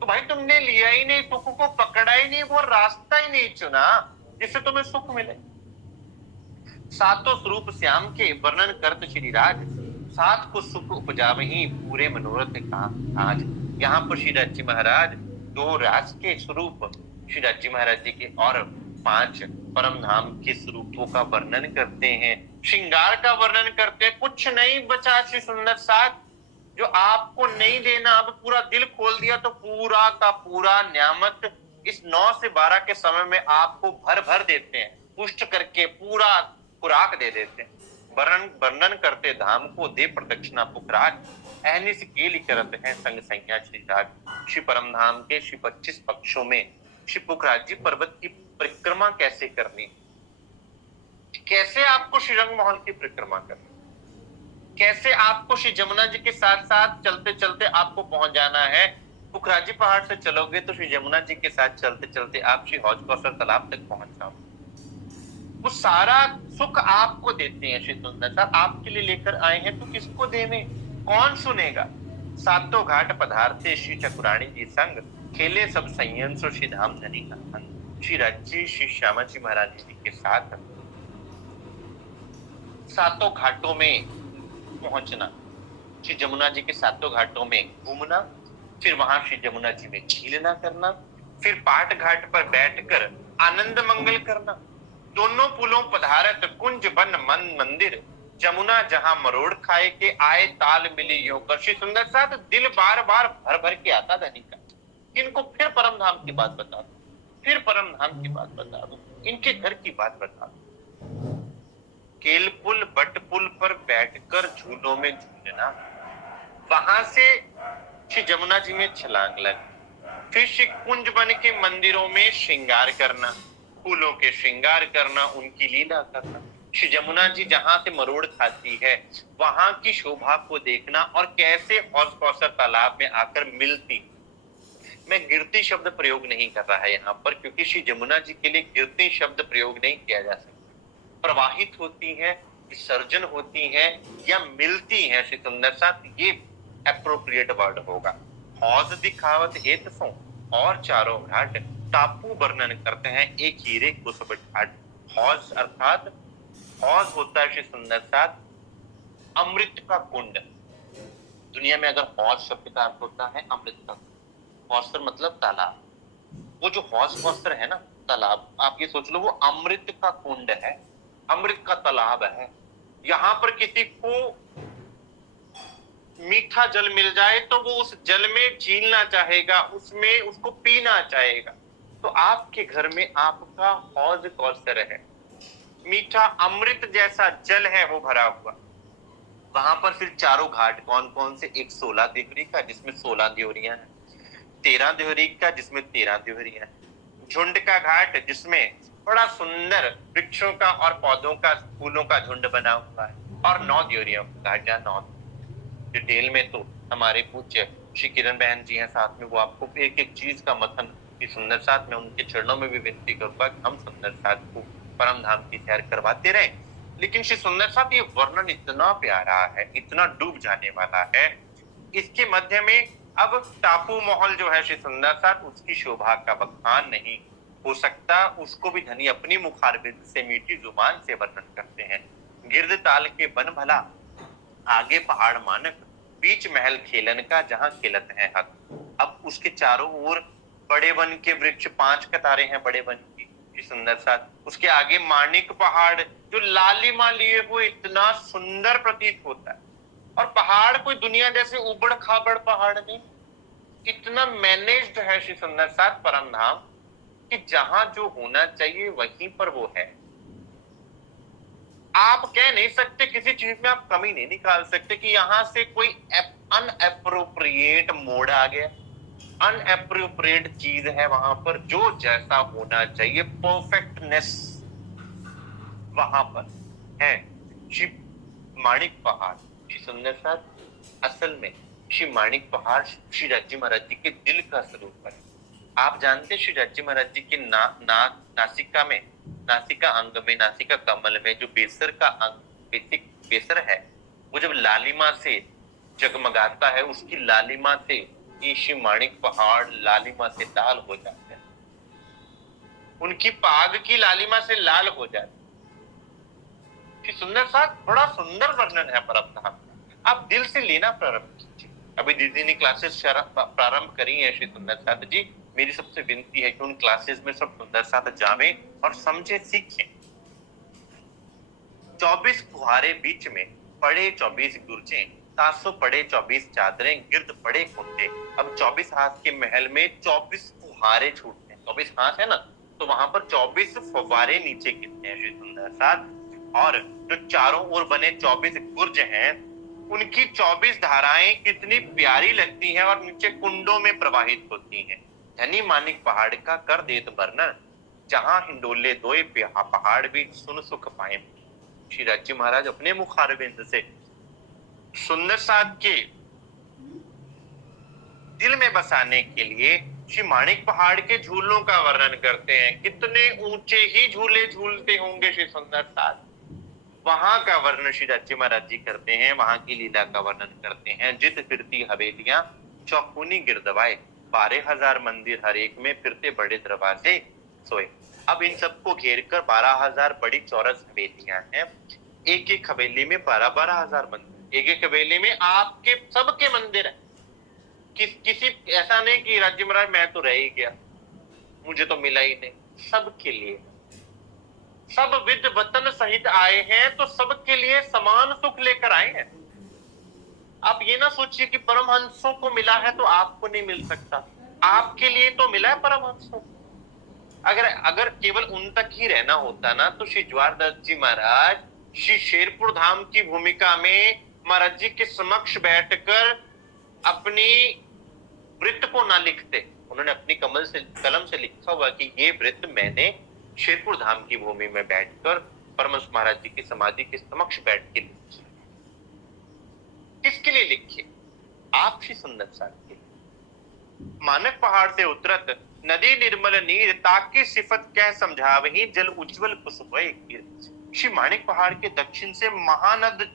तो भाई तुमने लिया ही नहीं, सुख को पकड़ा ही नहीं, वो रास्ता ही नहीं चुना जिससे तुम्हें सुख मिले। सातों स्वरूप श्याम के वर्णन करत श्री राज, सात को सुख उपजावही पूरे मनोरथ काज। यहाँ पर श्री राज जी महाराज दो राज के स्वरूप श्री राज जी महाराज जी के और 5 परम धाम के स्वरूपों का वर्णन करते हैं, श्रृंगार का वर्णन करते हैं। कुछ नहीं बचा श्री सुंदर साथ, जो आपको नहीं देना। अब पूरा दिल खोल दिया तो पूरा का पूरा न्यामत इस 9 से 12 के समय में आपको भर भर देते हैं, पुष्ट करके पूरा खुराक दे देते हैं। वर्णन करते धाम को दे प्रदक्षिणा पुखराज, अहनिस केली करत है संग संज्ञा श्री राज। श्री परम धाम के श्री 25 पक्षों में श्री पुखराज जी पर्वत की परिक्रमा कैसे करनी, कैसे आपको श्रीरंग महल की परिक्रमा करनी, कैसे आपको श्री जमुना जी के साथ साथ चलते चलते आपको पहुंच जाना है। पुखराजी पहाड़ से चलोगे तो श्री जमुना जी के साथ चलते चलते आप श्री हौज कौसर तालाब तक पहुंच जाओगे। वो सारा सुख आपको देते हैं श्री सुंदर साथ, आपके लिए लेकर आए हैं, तो किसको देने, कौन सुनेगा। सातों घाट पधारते श्री ठाकुरानी जी संग, खेले सब संयम सो श्री धाम धनी का संग। श्री राज्य श्री श्यामा जी महाराज जी के साथ सातों घाटों में पहुंचना, श्री जमुना जी के सातों घाटों में घूमना, फिर वहां श्री जमुना जी में झीलना करना, फिर पाट घाट पर बैठकर आनंद मंगल करना। दोनों पुलों पधारत कुंज बन मन मंदिर, जमुना जहां मरोड़ खाए के आए ताल मिली यो कर। श्री सुंदर साथ दिल बार बार भर भर के आता धनी का। इनको फिर परम धाम की बात बता दो, फिर परम धाम की बात बता दो, इनके घर की बात बता दो। केल पुल बट पुल पर बैठकर झूलों में झूलना, वहां से श्री जमुना जी में छलांग लगना, फिर श्री कुंज बन के मंदिरों में श्रृंगार करना, फूलों के श्रृंगार करना, उनकी लीला करना। श्री जमुना जी जहां से मरोड़ खाती है वहां की शोभा को देखना, और कैसे हौज कौसर तालाब में आकर मिलती। मैं गिरती शब्द प्रयोग नहीं कर रहा है यहाँ पर, क्योंकि श्री जमुना जी के लिए गिरती शब्द प्रयोग नहीं किया जा सकता। प्रवाहित होती है, विसर्जन होती है, या मिलती है श्री सुंदर साथ, ये एप्रोप्रिएट वर्ड होगा। हौज दिखावत हेत सो और चारों घाट, टापू वर्णन करते हैं एक हीरे कुसुम घाट। हौज अर्थात हौज होता है श्री सुंदर साथ अमृत का कुंड। दुनिया में अगर हौज शब्द का अर्थ होता है अमृत का, कौसर मतलब तालाब, वो जो हौज कौसर है ना तालाब, आप ये सोच लो वो अमृत का कुंड है, अमृत का तालाब है। यहां पर किसी को मीठा जल मिल जाए तो वो उस जल में झीलना चाहेगा, उसमें उसको पीना चाहेगा। तो आपके घर में आपका हौज कौसर है, मीठा अमृत जैसा जल है वो भरा हुआ। वहां पर फिर चारों घाट कौन कौन से, एक 16 देवरी का जिसमें 16 देवरियां हैं, 13 देवरी का जिसमें 13 देवरियां हैं, झुंड का घाट जिसमें बड़ा सुंदर वृक्षों का और पौधों का फूलों का झुंड बना हुआ है, और 9 देवरियों का घाट जहाँ 9। डिटेल में तो हमारे पूज्य श्री किरण बहन जी हैं साथ में, वो आपको एक एक चीज का मथन की सुंदर साथ में उनके चरणों में भी विनती करूंगा कि हम सुंदर साथ को परम धाम की सैर करवाते रहे। लेकिन श्री सुंदर साथ ये वर्णन इतना प्यारा है, इतना डूब जाने वाला है, इसके मध्य में अब टापू महल जो है श्री सुंदर साथ, उसकी शोभा का बखान नहीं हो सकता। उसको भी धनी अपनी मुखारबिंद से मीठी जुबान से वर्णन करते हैं। गिरद ताल के बन भला, आगे पहाड़ मानक, बीच महल खेलन का जहां खिलत है हक। अब उसके चारों ओर बड़े वन के वृक्ष, 5 कतारें हैं बड़े वन की सुंदर साथ। उसके आगे माणिक पहाड़ जो लालिमा लिए हुए इतना सुंदर प्रतीत होता है, और पहाड़ कोई दुनिया जैसे उबड़ खाबड़ पहाड़ नहीं, इतना मैनेज्ड है श्री सुंदर साथ परम धाम कि जहां जो होना चाहिए वहीं पर वो है। आप कह नहीं सकते, किसी चीज में आप कमी नहीं निकाल सकते कि यहां से कोई अनएप्रोप्रिएट मोड आ गया, अनएप्रोप्रिएट चीज है वहां पर। जो जैसा होना चाहिए परफेक्टनेस वहां पर है। श्री माणिक पहाड़ श्री सुंदर साथ असल में श्री माणिक पहाड़ श्री राज्य महाराज जी के दिल का स्वरूप है। आप जानते श्री राज्य महाराज जी के नासिका में, नासिका अंग में, नासिका कमल में जो बेसर का अंग, बेसिक बेसर है, वो जब लालिमा से जगमगाता है, उसकी लालिमा से ये श्री माणिक पहाड़ लालिमा से लाल हो जाते हैं, उनकी पाग की लालिमा से लाल हो जाते हैं। श्री सुंदर साथ बड़ा सुंदर वर्णन है परम धाम का। आप दिल से लेना प्रारंभ कीजिए। अभी दीदी ने क्लासेस प्रारंभ करी है श्री सुंदर साथ जी, मेरी सबसे विनती है कि उन क्लासेस में सब सुंदर साथ जावे और समझे सीखें। 24 फुहारे बीच में पड़े 24 गुर्जे, 700 पड़े 24 चादरें, गिर्द पड़े कुंडे। अब 24 हाथ के महल में 24 फुहारे छूटते हैं, 24 हाथ है ना, तो वहां पर 24 फुहारे नीचे गिरते हैं श्री सुंदर साथ। और जो चारों ओर बने 24 गुर्ज हैं, उनकी 24 धाराएं कितनी प्यारी लगती हैं और नीचे कुंडों में प्रवाहित होती हैं। धनी मानिक पहाड़ का कर देत वर्णन, जहां हिंडोले दोए पहाड़ भी सुन सुख पाए। श्री राज्य महाराज अपने मुखारविंद से सुंदर साथ के दिल में बसाने के लिए श्री माणिक पहाड़ के झूलों का वर्णन करते हैं। कितने ऊंचे ही झूले झूलते होंगे श्री सुंदर साथ, वहां का वर्णन श्री राज्य महाराज जी करते हैं, वहां की लीला का वर्णन करते हैं। जित फिरती हवेलियां चौकुनी गिरदवाए, 12,000 मंदिर हर एक में फिरते बड़े दरवाजे सोए। अब इन सबको घेर कर 12,000 बड़ी चौरस हवेलियां हैं। एक एक हवेली में 12,000 मंदिर, एक एक हवेली में आपके सबके मंदिर है। किसी ऐसा नहीं कि राज्य महाराज मैं तो रह ही गया, मुझे तो मिला ही नहीं, सबके लिए। सब विद वतन सहित आए हैं तो सबके लिए समान सुख लेकर आए हैं। आप ये ना सोचिए कि परमहंसों को मिला है तो आपको नहीं मिल सकता, आपके लिए तो मिला है परमहंसों। अगर केवल उन तक ही रहना होता ना, तो श्री ज्वारदास जी महाराज श्री शेरपुर धाम की भूमिका में महाराज जी के समक्ष बैठकर अपनी वृत्त को ना लिखते। उन्होंने अपनी कलम से लिखा हुआ कि ये वृत्त मैंने शेरपुर धाम की भूमि में बैठकर परमहंस महाराज जी की समाधि के समक्ष बैठ के लिखी। किसके लिए लिखी? आप श्री सुंदर साथ के। मानक पहाड़ से उतरत नदी निर्मल नीर, ताकि सिफत कह समझावही, जल उज्जवल कुसुमय कीर। श्री माणिक पहाड़ के दक्षिण से महानद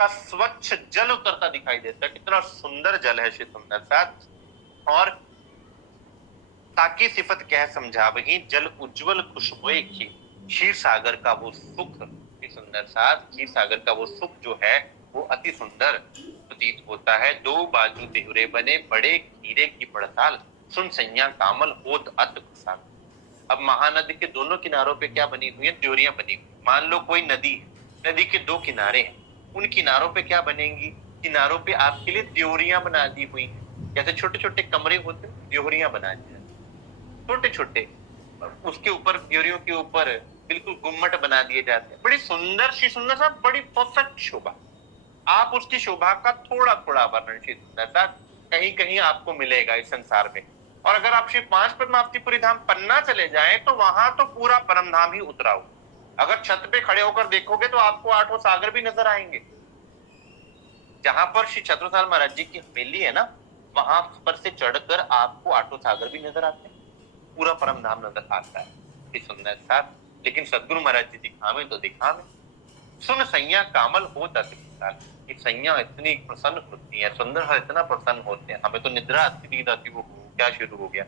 का स्वच्छ जल उतरता दिखाई देता है। कितना सुंदर जल है श्री सुंदर साथ। और ताकि सिफत कह समझावही, जल उज्जवल खुशबुए की। क्षीर सागर का वो सुख श्री सुंदर साथ, क्षीर सागर का वो सुख जो है वो अति सुंदर प्रतीत होता है। दो बाजू तिहुरे बने, बड़े हीरे की पड़ताल, सुन सैया कामल होत अत खुशाल। अब महानदी के दोनों किनारों पे क्या बनी हुई है? त्योरियां बनी हुई। मान लो कोई नदी है, नदी के दो किनारे हैं, उन किनारों पे क्या बनेंगी? किनारों पे आपके लिए त्योरियां बना दी हुई हैं। जैसे छोटे छोटे कमरे होते हैं, त्योरियां बना दी छोटे छोटे, उसके ऊपर त्योरियों के ऊपर बिल्कुल गुम्मट बना दिए जाते हैं। बड़ी सुंदर श्री सुंदर साहब, बड़ी परफेक्ट शोभा। आप उसकी शोभा का थोड़ा थोड़ा वर्णन श्री सुंदर साहब कहीं कहीं आपको मिलेगा इस संसार में। और अगर आप श्री पांच पद्मावतीपुरी धाम पन्ना चले जाएं तो वहां तो पूरा परम धाम ही उतरा हो। अगर छत पे खड़े होकर देखोगे तो आपको आठों सागर भी नजर आएंगे। जहां पर श्री छत्रसाल महाराज जी की हवेली है ना, वहां पर से चढ़कर आपको आठों सागर भी नजर आते हैं, पूरा परम धाम नजर आता है श्री सुंदर साहब। लेकिन सदगुरु महाराज जी दिखावे तो दिखावे, सुन सैया कामल हो तक सैया इतनी प्रसन्न होती है, सुंदर इतना प्रसन्न होते हैं, हमें तो निद्रा आती रहती, वो क्या शुरू हो गया।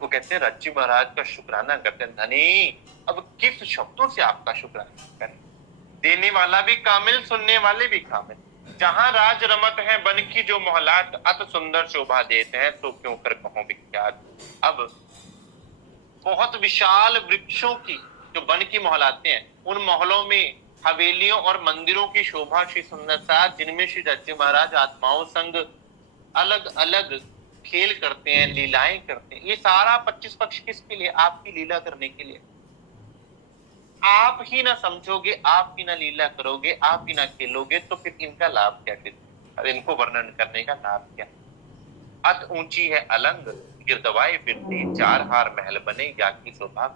वो कहते हैं राज्य महाराज का शुक्राना करते हैं। धनी अब किस शब्दों से आपका शुक्राना करें? देने वाला भी कामिल, सुनने वाले भी कामिल। जहां राज रमत है बन की जो मोहलात, अत सुंदर शोभा देते हैं, तो क्यों कर कहूं विख्यात। अब बहुत विशाल वृक्षों की जो वन की मोहलाते हैं, उन मोहलों में हवेलियों और मंदिरों की शोभा श्री सुंदर साथ, जिनमें श्री दत्त जी महाराज आत्माओं संग अलग अलग खेल करते हैं, लीलाएं करते हैं। ये सारा 25 पक्ष किसके लिए? आपकी लीला करने के लिए। आप ही ना समझोगे, आप ही ना लीला करोगे, आप ही ना खेलोगे, तो फिर इनका लाभ क्या? फिर अब इनको वर्णन करने का लाभ क्या? अत ऊंची है अलंग, गिरदवाए फिरती, चार हार महल बने, या की शोभा।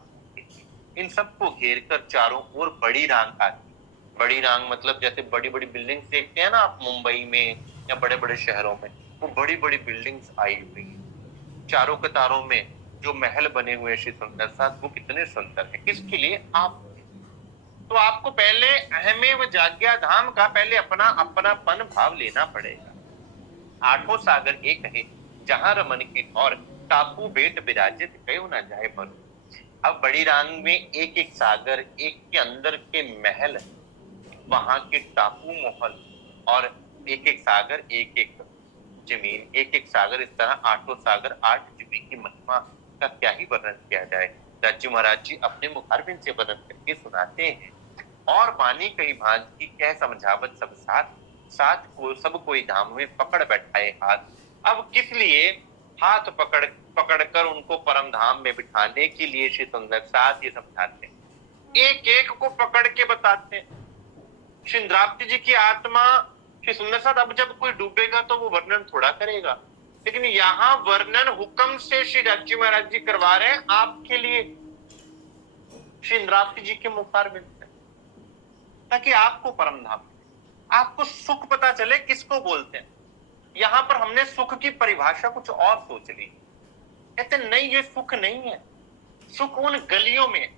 इन सबको घेर कर चारों ओर बड़ी रांग आती। बड़ी रांग मतलब जैसे बड़ी बड़ी बिल्डिंग्स देखते हैं ना आप मुंबई में या बड़े बड़े शहरों में, वो बड़ी बड़ी बिल्डिंग्स आई हुई है। चारों कतारों में जो महल बने हुए श्री सुंदर साथ, वो कितने सुंदर है। किसके लिए? आप। तो आपको पहले अहमेव जाग्या धाम का पहले अपना अपनापन भाव लेना पड़ेगा। आठों सागर एक है, जहां रमन की और टापू बेट विराजित कयो न जाए पर। अब बड़ी रांग में एक एक सागर, एक के अंदर के महल, वहां के टापू महल, और एक एक सागर, एक एक जमीन, एक एक सागर, इस तरह आठों सागर, आठ जमीन की महिमा का क्या ही वर्णन किया जाए। दत्त जी महाराज जी अपने मुखारबिंद से वर्णन करके सुनाते हैं। और वाणी कई भांज की कह समझावत सब साथ, साथ को सब कोई धाम में पकड़ बैठाए हाथ। अब किस लिए हाथ पकड़कर उनको परम धाम में बिठाने के लिए श्री सुंदर साथ ये समझाते हैं, एक एक को पकड़ के बताते हैं। श्री इंद्रावती जी की आत्मा श्री सुंदर साथ अब जब कोई डूबेगा तो वो वर्णन थोड़ा करेगा, लेकिन यहाँ वर्णन हुक्म से श्री दत्त जी महाराज जी करवा रहे हैं आपके लिए, श्री इंद्रावती जी के मुखारबिंद से, ताकि आपको परम धाम, आपको सुख पता चले किसको बोलते हैं। यहां पर हमने सुख की परिभाषा कुछ और सोच ली। कहते नहीं, ये सुख नहीं है। सुख उन गलियों में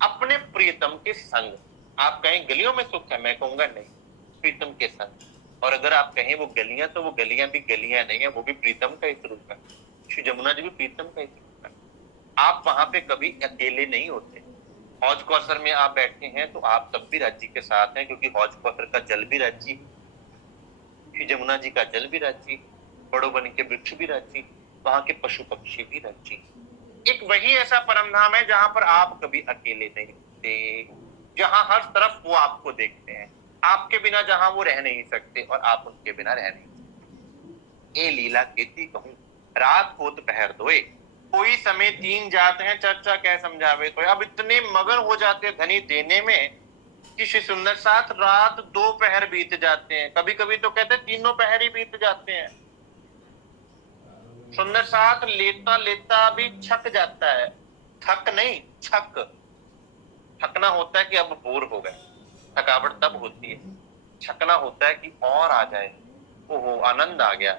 अपने प्रियतम के संग। आप कहें गलियों में सुख है, मैं कहूंगा नहीं, प्रीतम के संग। और अगर आप कहें वो गलियां, तो वो गलियां भी गलियां नहीं है, वो भी प्रीतम का ही स्वरूप है। श्री जमुना जी भी प्रीतम का ही स्वरूप है। आप वहां पे कभी अकेले नहीं होते। हौज कौसर में आप बैठे हैं तो आप तब भी राज्य के साथ हैं, क्योंकि हौज कौसर का जल भी राज्य, श्री जमुना जी का जल भी राज्य, बड़ो बन के वृक्ष भी राज्य, वहां के पशु पक्षी भी राज्य। एक वही ऐसा परम धाम है जहां पर आप कभी अकेले नहीं होते, जहां हर तरफ वो आपको देखते हैं। आपके बिना जहां वो रह नहीं सकते और आप उनके बिना रह नहीं सकते। ए लीला केती कहूं, रात होत पहर दोए, कोई समय तीन जात हैं, चर्चा क्या समझावे। तो अब इतने मगन हो जाते हैं धनी देने में कि श्री सुंदर साथ रात दो पहर बीत जाते हैं, कभी कभी तो कहते हैं तीनों पहर ही बीत जाते हैं। सुंदर साथ लेता लेता भी छक जाता है, थक नहीं छक। थकना होता है कि अब बोर हो गए, थकावट तब होती है। छकना होता है कि और आ जाए, ओहो आनंद आ गया,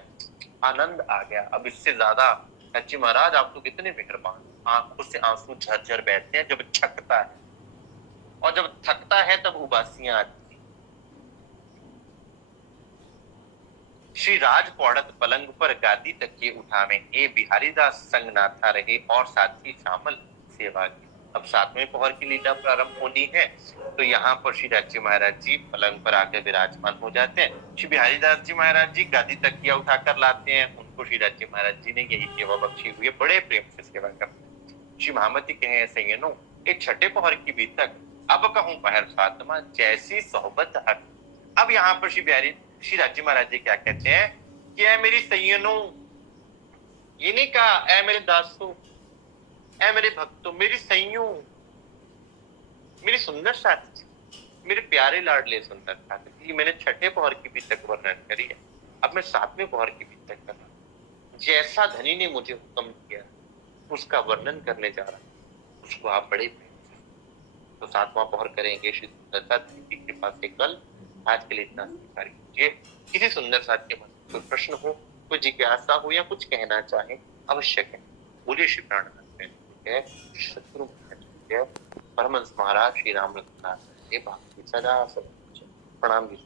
आनंद आ गया। अब इससे ज्यादा जी महाराज आप तो कितने मेहरबान। आंखों से आंसू झरझर बैठते हैं जब छकता है, और जब थकता है तब उबासियां आती। श्री राज पौड़त पलंग पर गादी तकिए उठावे, ए बिहारी दास संग नाथा रहे, और साथी शामल सेवा की। अब सातवें पहर की लीला प्रारंभ होनी है, तो यहाँ पर श्री राज्य महाराज जी पलंग पर आकर विराजमान हो जाते हैं। श्री बिहारी दास जी महाराज जी गादी तकिया उठाकर लाते हैं, उनको श्री राज्य महाराज जी ने यही सेवा बख्शी हुई है, बड़े प्रेम से सेवा करते हैं। श्री महामती कहे सैयनो, एक छठे पहर की बीतक, अब कहूं पहर सातवां, जैसी सोहबत हक। अब यहाँ पर श्री राज्य महाराज जी क्या कहते हैं कि ऐ मेरी सैयनो, ये नहीं कहा ऐ मेरे दासों, ऐ मेरे भक्तों, मेरी सैयों, मेरी सुंदर साथी, मेरे प्यारे लाडले सुंदर साथी। मैंने छठे पहर की बीतक वर्णन करी है, अब मैं सातवें पहर की बीतक कर रहा हूं। जैसा धनी ने मुझे हुक्म किया उसका वर्णन करने जा रहा हूं, उसको आप बड़े तो सातवां पहर करेंगे श्री सुंदर साथ जी के पास से कल। आज के लिए इतना स्वीकार कीजिए। किसी सुंदर साथ के मन में कोई प्रश्न हो, कोई जिज्ञासा हो, या कुछ कहना चाहे, अवश्य कहें। बोलिए श्री प्राणनाथ सतगुरु परमहंस महाराज श्री राम रघुनाथ सदा प्रणाम जी।